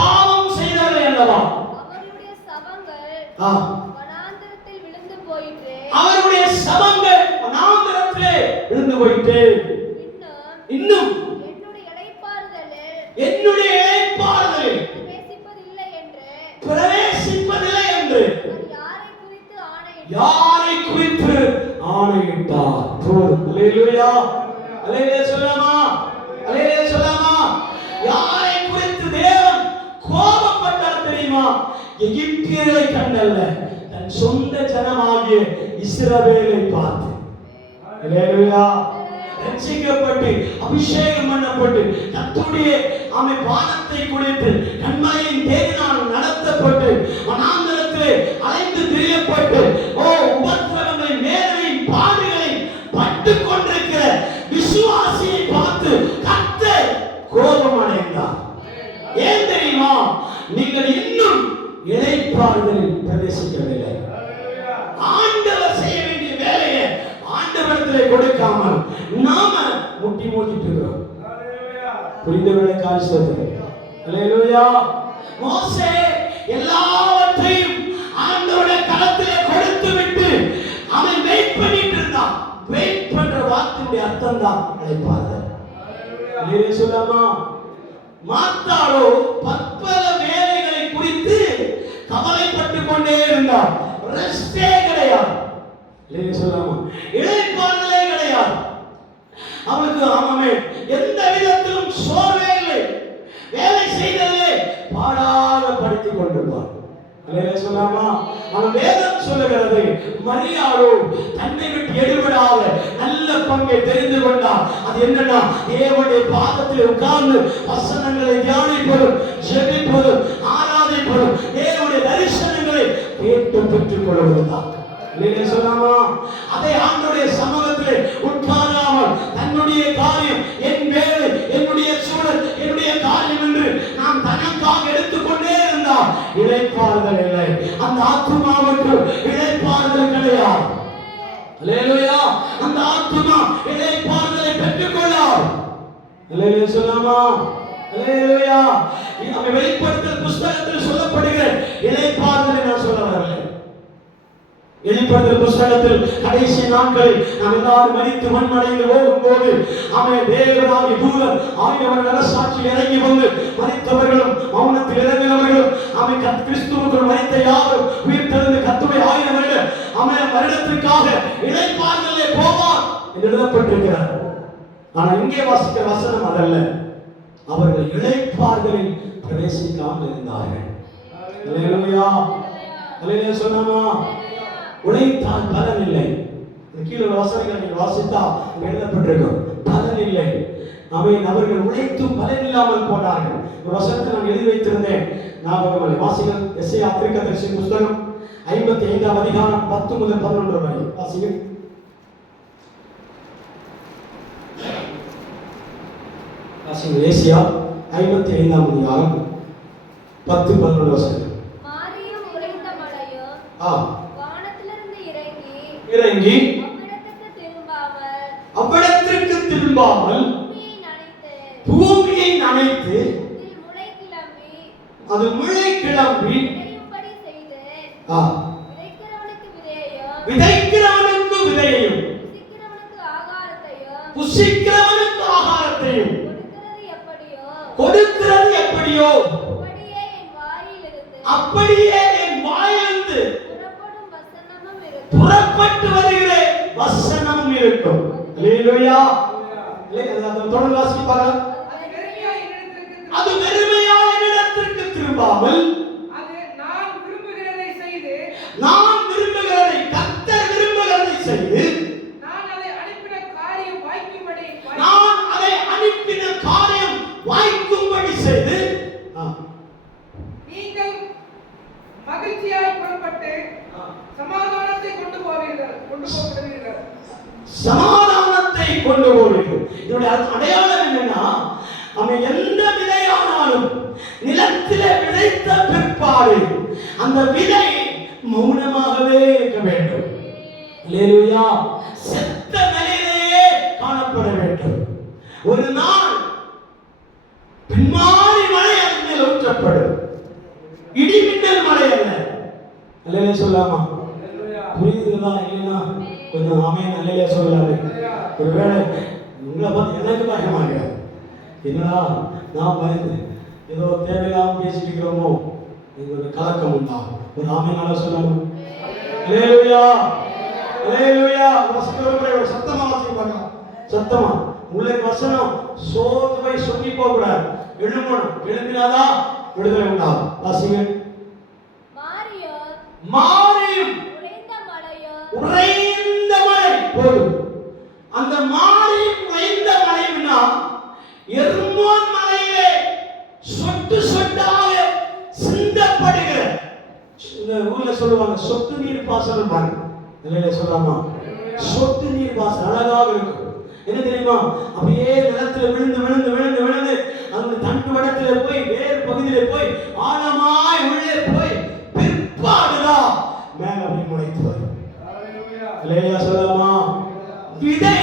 பாவம் செய்தவர்களை அல்லவா? அவருடைய சவங்கள் வனாந்தரத்தில் விழுந்து போயிற்று. இன்னும் என்னுடைய இளைப்பாறுதலில் பிரவேசிப்பதில்லை என்று யாரை குறித்து ஆணையிட்டார்? அல்லேலூயா. அல்லேலூயா சொல்லாமா? அல்லேலூயா சொல்லாமா? யாரை குறித்து தேவன் கோபப்பட்டார் தெரியுமா? எகிப்தியர்களை கண்டல்ல, தன் சொந்த ஜனமாகிய இஸ்ரவேலை பார்த்து. அல்லேலூயா. ரட்சிக்கப்பட்டு அபிஷேகம் பண்ணப்பட்டு கர்த்தருடைய பானத்தை குடித்து கண்மலையின் தேடினால் நடத்தப்பட்டு வனாந்தரத்திலே அலைந்து திரியப்பட்டு உபத்திரவங்களின் வேதனையின் பாடுகளை பட்டுக் கொண்டிருக்கிற விசுவாசியை பார்த்து கர்த்தர் கோபம் அடைந்தார். ஏன் தெரியுமா? நீங்கள் இன்னும் இளைப்பாறுதலில் பிரவேசிக்கவில்லை. ஆண்டவர் செய்ய வேண்டிய வேலையை ஆண்டவரிடத்திலே கொடுக்காமல் நாம முட்டி மோதிட்டு இருக்கிறோம். புரிந்தவர்களை காய்ச்சல். அல்லேலூயா. மோசே எல்லாவற்றையும் ஆண்டவருடைய கரத்திலே கொடுத்து விட்டு அவன் வெயிட் பண்ணிட்டு இருந்தான். வெயிட் பண்ற வார்த்தையுடைய அர்த்தம் தான் அழைப்பார்கள். அல்லேலூயா சொல்லாமா? மார்த்தாளோ பற்பல வேலைகளை குறித்து கவலைப்பட்டு கொண்டே இருந்தார். ரெஸ்டே கிடையாது. அல்லேலூயா சொல்லாமா? இளைப்பாறுதலே கிடையாது அவளுக்கு. ஆமாமே, எந்த விதத்திலும் சோர்வே இல்லை. வேலை செய்ததிலே பாடாக படித்துக் கொண்டிருப்பார். அல்லேலூயா சொல்லாமா? அவன் வேதம் சொல்லுகிறது, மரியாளோ தன்னை விட்டு எடுபடாத நல்ல பங்கை தெரிந்து கொண்டார். அது என்னன்னா, தேவனுடைய பாதத்தில் உட்கார்ந்து வசனங்களை தியானிப்பதும், ஜெபிப்பதும், ஆராதிப்பதும், தேவனுடைய தரிசனங்களை கேட்டு பெற்றுக் கொள்வதுதான். அல்லேலூயா சொல்லாமா? அதை ஆண்டவருடைய சமூகத்திலே உட்காராமல் தன்னுடைய காரியம், என் வேலை, என்னுடைய சூழல், என்னுடைய காரியம் என்று நாம் தனக்காக எடுத்துக்கொண்டே இருந்தால் இளைப்பாறுதல் இல்லை. அந்த ஆத்துமாவுக்கு இளைப்பாறுதல் கிடையாது. அல்லேலூயா! அந்த ஆத்துமா இளைப்பாறுதலை பெற்றுக்கொள்ளார். அல்லேலூயா சொல்லாமா? அல்லேலூயா! நம்ம வெளிப்படுத்தல் புத்தகத்தில் சொல்லப்படுகிற இளைப்பாறுதலை நான் சொல்ல வரவில்லை. வெளிப்படுத்தல் புத்தகத்தில் கடைசி நாட்களில் நாம் எல்லாரும் மரித்து மண்மடைந்து போகும்போது அவன் தேவனாகிய தூதர் 1000 வருட சாட்சியில் இறங்கி வந்து மரித்தவர்களும் மௌனத்தில் இறங்கினவர்களும் அவன் கிறிஸ்துவுக்குள் மரித்த யாரும் உயிர் தெழுந்து கர்த்தருடைய 1000 வருட அவன் வருடத்திற்காக இளைப்பாறுதலே போவார் என்று எழுதப்பட்டிருக்கிறார். ஆனால் இங்கே வாசிக்கிற வசனம் அதல்ல. அவர்கள் இளைப்பாறுதலில் பிரவேசிக்காமல் இருந்தார்கள். அல்லேலூயா! அல்லேலூயா சொன்னாமா? உழைத்தால் பலன் இல்லை. கீழே வசனங்களை நீங்கள் வாசித்தா எழுதப்பட்டிருக்கும், பலன் இல்லை. அவர்கள் உழைத்தும் பலன் இல்லாமல் போனார்கள். ஒரு வசனத்தை நான் எழுதி வைத்திருந்தேன், ஞாபகம் இல்லை. வாசிகள் எஸ்ஐயா தீர்க்கதரிசி புத்தகம் 55ஆம் அதிகாரம் 10 முதல் 11 வரை வாசிகள். வாசிகள் எஸ்ஐயா 55ஆம் அதிகாரம் 10-11 வசனம். மாரியும் உறைந்த மழையும் இறங்கி அவ்விடத்திற்கு திரும்பாமல் பூமியை நனைத்து அது முளை கிளம்பி விதைக்கிறவனுக்கு விதையையும் புசிக்கிறவனுக்கு ஆகாரத்தையும் கொடுக்கிறது எப்படியோ அப்படியே என் வாயிலிருந்து புறப்பட்டு வருகிற வசனம் இருக்கும். அல்லேலூயா! தொடர்ந்து வாசிப்பாங்க. அது வெறுமையா என்னிடத்திற்கு திரும்பாமல் நான் விரும்புகிறதை செய்து, நான் விரும்புகிறதை கர்த்தர் விரும்புகிறதை செய்து, நான் அதை அனுப்பின காரியம் வாய்க்கும்படி செய்து நீங்கள் மகிழ்ச்சியாய் புறப்பட்டு சமாதானத்தை கொண்டு போவீர்கள். சமாதானத்தை கொண்டு போவீர்கள். இதனுடைய அடையாளம் என்னன்னா, அவன் எந்த விதையானாலும் நிலத்திலே விதைத்த பிற்பாடு அந்த விதை மௌனமாகவே இருக்க வேண்டும். அல்லேலூயா! செத்த நிலையிலேயே காணப்பட வேண்டும். ஒரு நாள் பின்மாறி மழை அதன் மேல் ஊற்றப்படும். இடி மின்னல் மழை அல்ல. அல்லேலூயா சொல்லாமா? புரியுதுங்களா? இல்லைன்னா கொஞ்சம் ஆமென் அல்லேலூயா சொல்லலாமே. ஒருவேளை உங்களை பார்த்து எனக்கு பயமாக என்னடா நான் பயந்து ஏதோ தேவையில்லாம பேசிட்டு இருக்கிறோமோ, ஒரு கலக்கம் உண்டா? ஒரு ஆமென் அல்ல சொல்லாமா? அல்லேலூயா! அல்லேலூயா! ஒரு சத்தமா வாசிப்பாங்க. சத்தமா உள்ள வசனம் சோர்ந்து போய் சொல்லி போக கூடாது. எழும்பணும். எழும்பினாதான் விடுதலை உண்டாகும். வாசிங்க. மாரியும் உறைந்த மழை போதும். அந்த மாரியும் உறைந்த மழைனா எர்மோன் மலையிலே சொட்டு சொட்டாக சிந்தப்படுகிற, இந்த ஊர்ல சொல்லுவாங்க சொட்டு நீர் பாசனம் பாருங்க. இல்லையா சொல்லாமா? சொட்டு நீர் பாசனம் அழகாக இருக்கும். என்ன தெரியுமா? அப்படியே நிலத்துல விழுந்து விழுந்து விழுந்து விழுந்து அந்த தண்டு வடத்துல போய் வேறு பகுதியில போய் ஆழமாய் உள்ளே போய் பிற்பாடுதான் மேல அப்படி முளைத்து வரும். அல்லேலூயா சொல்லாமா? விதை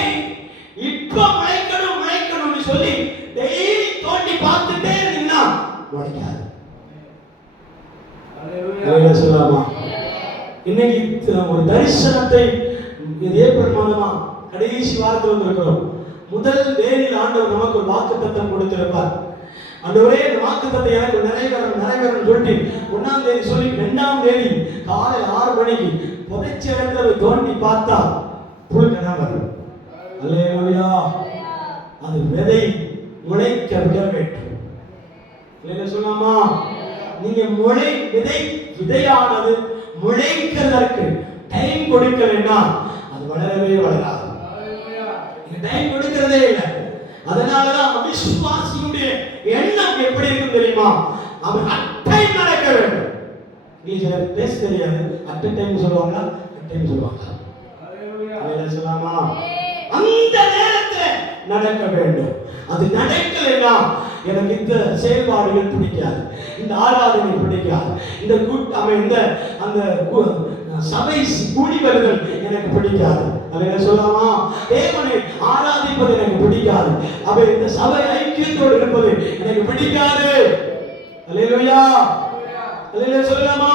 இப்ப முளைக்கணும் முளைக்கணும்னு சொல்லி டெய்லி தோண்டி பார்த்துட்டே இருந்தா முளைக்காது. அல்லேலூயா சொல்லாமா? இன்னைக்கு ஒரு தரிசனத்தை ஏப்ரல் மாதமா கடைசி வாரத்தில் வந்திருக்கிறோம். முதல் தேதியில் ஆண்டவர் நமக்கு ஒரு வாக்குத்தத்தம் கொடுத்திருப்பார். ஆண்டவரே, இந்த வாக்குத்தத்தை எனக்கு நிறைவேறணும் சொல்லிட்டு 1ஆம் தேதி சொல்லி 2ஆம் தேதி காலை 6 மணிக்கு புதைச்ச இடத்துல தோண்டி பார்த்தா புல் கனா வரும். அல்லேலூயா! அது விதை முளைக்க விட வேண்டும். இல்லையா சொல்லாமா? நீங்க விதையானது முளைக்கிறதற்கு டைம் கொடுக்கலைன்னா அது வளரவே வளராது. டைம் கொடுக்கிறதே இல்லை. அதனாலதான் அவிசுவாசியுடைய எண்ணம் எப்படி இருக்கும் தெரியுமா? அவன் அட்டை நடக்க வேண்டும். நீங்க பேச தெரியாது, அட் டைம் சொல்லுவாங்க, அட் டைம் சொல்லுவாங்க. சொல்லலாமா? அந்த நேரத்தில் நடக்க வேண்டும். அது நடக்கலைன்னா எனக்கு இந்த செயல்பாடுகள் பிடிக்காது, இந்த ஆராதனை பிடிக்காது, இந்த கூட்டம் இந்த அந்த சபை கூடிவர்கள் எனக்கு பிடிக்காது. அதை சொல்லலாமா? தேவனை ஆராதிப்பது எனக்கு பிடிக்காது, அவை இந்த சபை ஐக்கியத்தோடு இருப்பது எனக்கு பிடிக்காது. அல்லேலூயா, அல்லேலூயா சொல்லலாமா?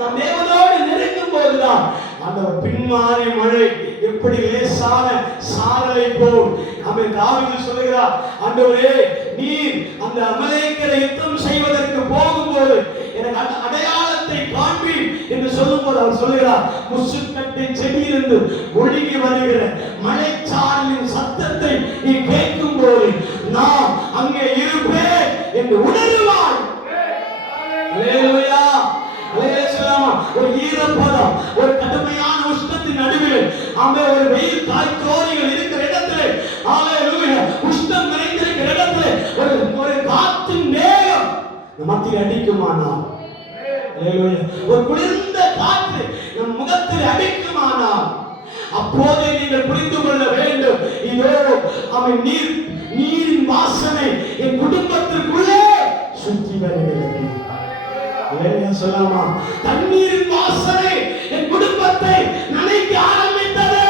நாம் தேவனோடு நெருங்கும் போதுதான் அந்த பின்மாறி மழை எப்படி லேசான சாரலை போல் அவன் தாவீது சொல்லுகிறார், ஆண்டவரே நீர் அந்த அமலேக்கரை யுத்தம் செய்வதற்கு போகும்போது எனக்கு அந்த அடையாளத்தை காண்பி என்று சொல்லும்போது அவர் சொல்லுகிறார், முசுக்கட்டை செடியிலிருந்து ஒழுகி வருகிற மழைச்சாரலின் சத்தத்தை நீ கேட்கும் போது நான் அங்கே இருப்பேன் என்று உணருவாய். அல்லேலூயா, அல்லேலூயா சொல்லலாமா? ஒரு ஈரப்பதம், ஒரு கடுமையான உஷ்ணத்தின் நடுவில் அங்கே ஒரு வெயில் காய்ச்சோரிகள் இருக்கிற இடத்திலே, அல்லேலூயா, உஷ்ணம் நிறைந்திருக்கிற இடத்திலே ஒரு காற்றின் மேகம் மத்தியில் அடிக்குமானால், அல்லேலூயா, ஒரு குளிர்ந்த காற்று நம் முகத்தில் அடிக்குமானால் அப்போதே நீங்கள் புரிந்து கொள்ள வேண்டும், இதோ அவன் நீரின் வாசனை என் குடும்பத்திற்குள்ளே சுற்றி வருகிறது. சொல்லலாமா? தண்ணீரின் வாசனை என் குடும்பத்தை நனைக்க ஆரம்பித்தது.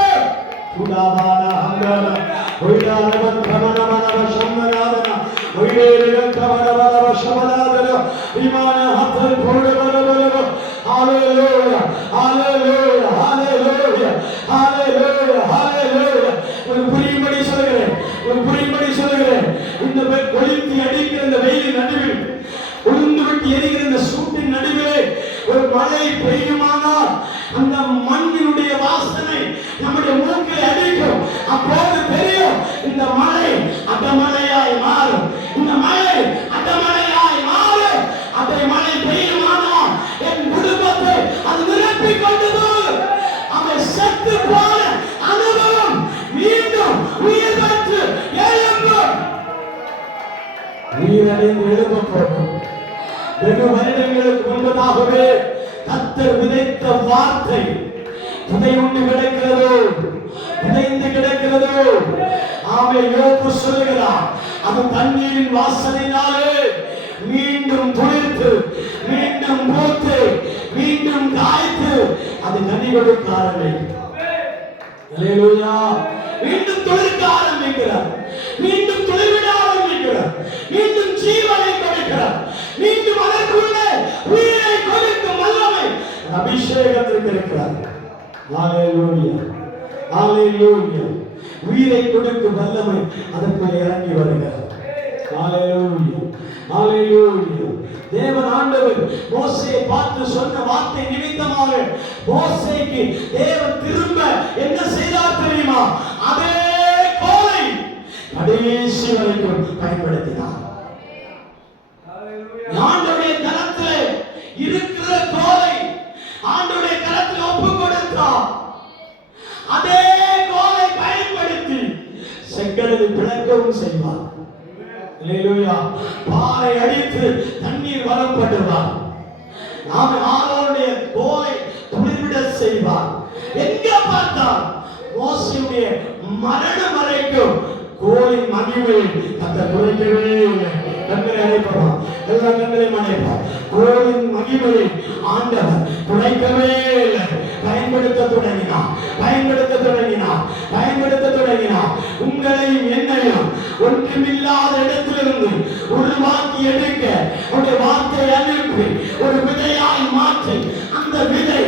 புரியும்படி சொல்லுகிறேன். இந்த கொளுத்தி அடிக்கிற இந்த வெயில் நடுவில், உளுந்து விட்டு எரிகிற இந்த சூட்டின் நடுவிலே ஒரு மழை பெய்யுமானால் அந்த மண்ணினுடைய வாசனை நம்முடைய மூக்கில் அடிக்கும். அப்போது தெரியும் இந்த மழை அடமழையாய் மாறும், இந்த மழை அடமழையாய் மாறும். அதை மழை பெய்யுமானால் என் குடும்பத்தை அது நிரப்பிக் கொண்டு போகும். அதை செத்து போன அனுபவம் மீண்டும் உயிர் பெற்று எழும்பும். உயிரடைந்து எழும்ப போகும். வெகு வருடங்களுக்கு முன்பதாகவே கர்த்தர் விதைத்த வார்த்தை புதையுண்டு கிடக்கிறதோ, புதைந்து கிடக்கிறதோ. ஆமே, யோபு சொல்லுகிறார், அது தண்ணீரின் வாசனையினாலே மீண்டும் துளிர்த்து, மீண்டும் பூத்து, மீண்டும் காய்த்து அது கனி கொடுக்க ஆரம்பிக்கும். அல்லேலூயா, மீண்டும் துளிர்க்க ஆரம்பிக்கிறார், மீண்டும் துளிர்விட ஆரம்பிக்கிறார், மீண்டும் ஜீவனை கொடுக்கிறார், மீண்டும் அதற்குள்ளே உயிரை கொடுக்கும் வல்லமை அபிஷேகத்திற்கு இருக்கிறார். ஹalleluya, ஹalleluya, உயிரை கொடுக்கும் வல்லமை அதற்குள்ளே இறங்கி வருகிறது. ஹalleluya, ஹalleluya. தேவன் ஆண்டவர் மோசேயை பார்த்து சொன்ன வார்த்தை நிமித்தமாக மோசேக்கு தேவன் திரும்ப என்ன செய்தார் தெரியுமா? அதே கோலை கடைசி வரைக்கும் பயன்படுத்தினார். ஆண்டவருடைய கரத்திலே இருக்கிற கோலை ஆண்டவருடைய கரத்தில் ஒப்பு கொடுத்தார். அதே கோலை பயன்படுத்தி செங்கடலை பிளக்கவும் செய்வார். அல்லேலூயா, பாறை அடித்து தண்ணீர் வரப்படுவார். நாம ஆரோனுடைய கோலை துளிர்விட செய்வார். எங்க பார்த்தால் மோசேயுடைய மரணம் வரைக்கும் கோலின் மகிமை அந்த குறைக்கவே இல்லை. கண்களை அடைப்போம், எல்லா கண்களையும் அடைப்போம். கோலின் மகிமை ஆண்டவர் குறைக்கவே இல்லை. பயன்படுத்த தொடங்கினார், பயன்படுத்த தொடங்கினார், பயன்படுத்த தொடங்கினார். உங்களையும் என்னையும் ஒன்றுமில்லாத இடத்திலிருந்து உருவாக்கி எடுக்க அவருடைய வார்த்தை அனுப்பி ஒரு விதையாய் மாற்றி அந்த விதை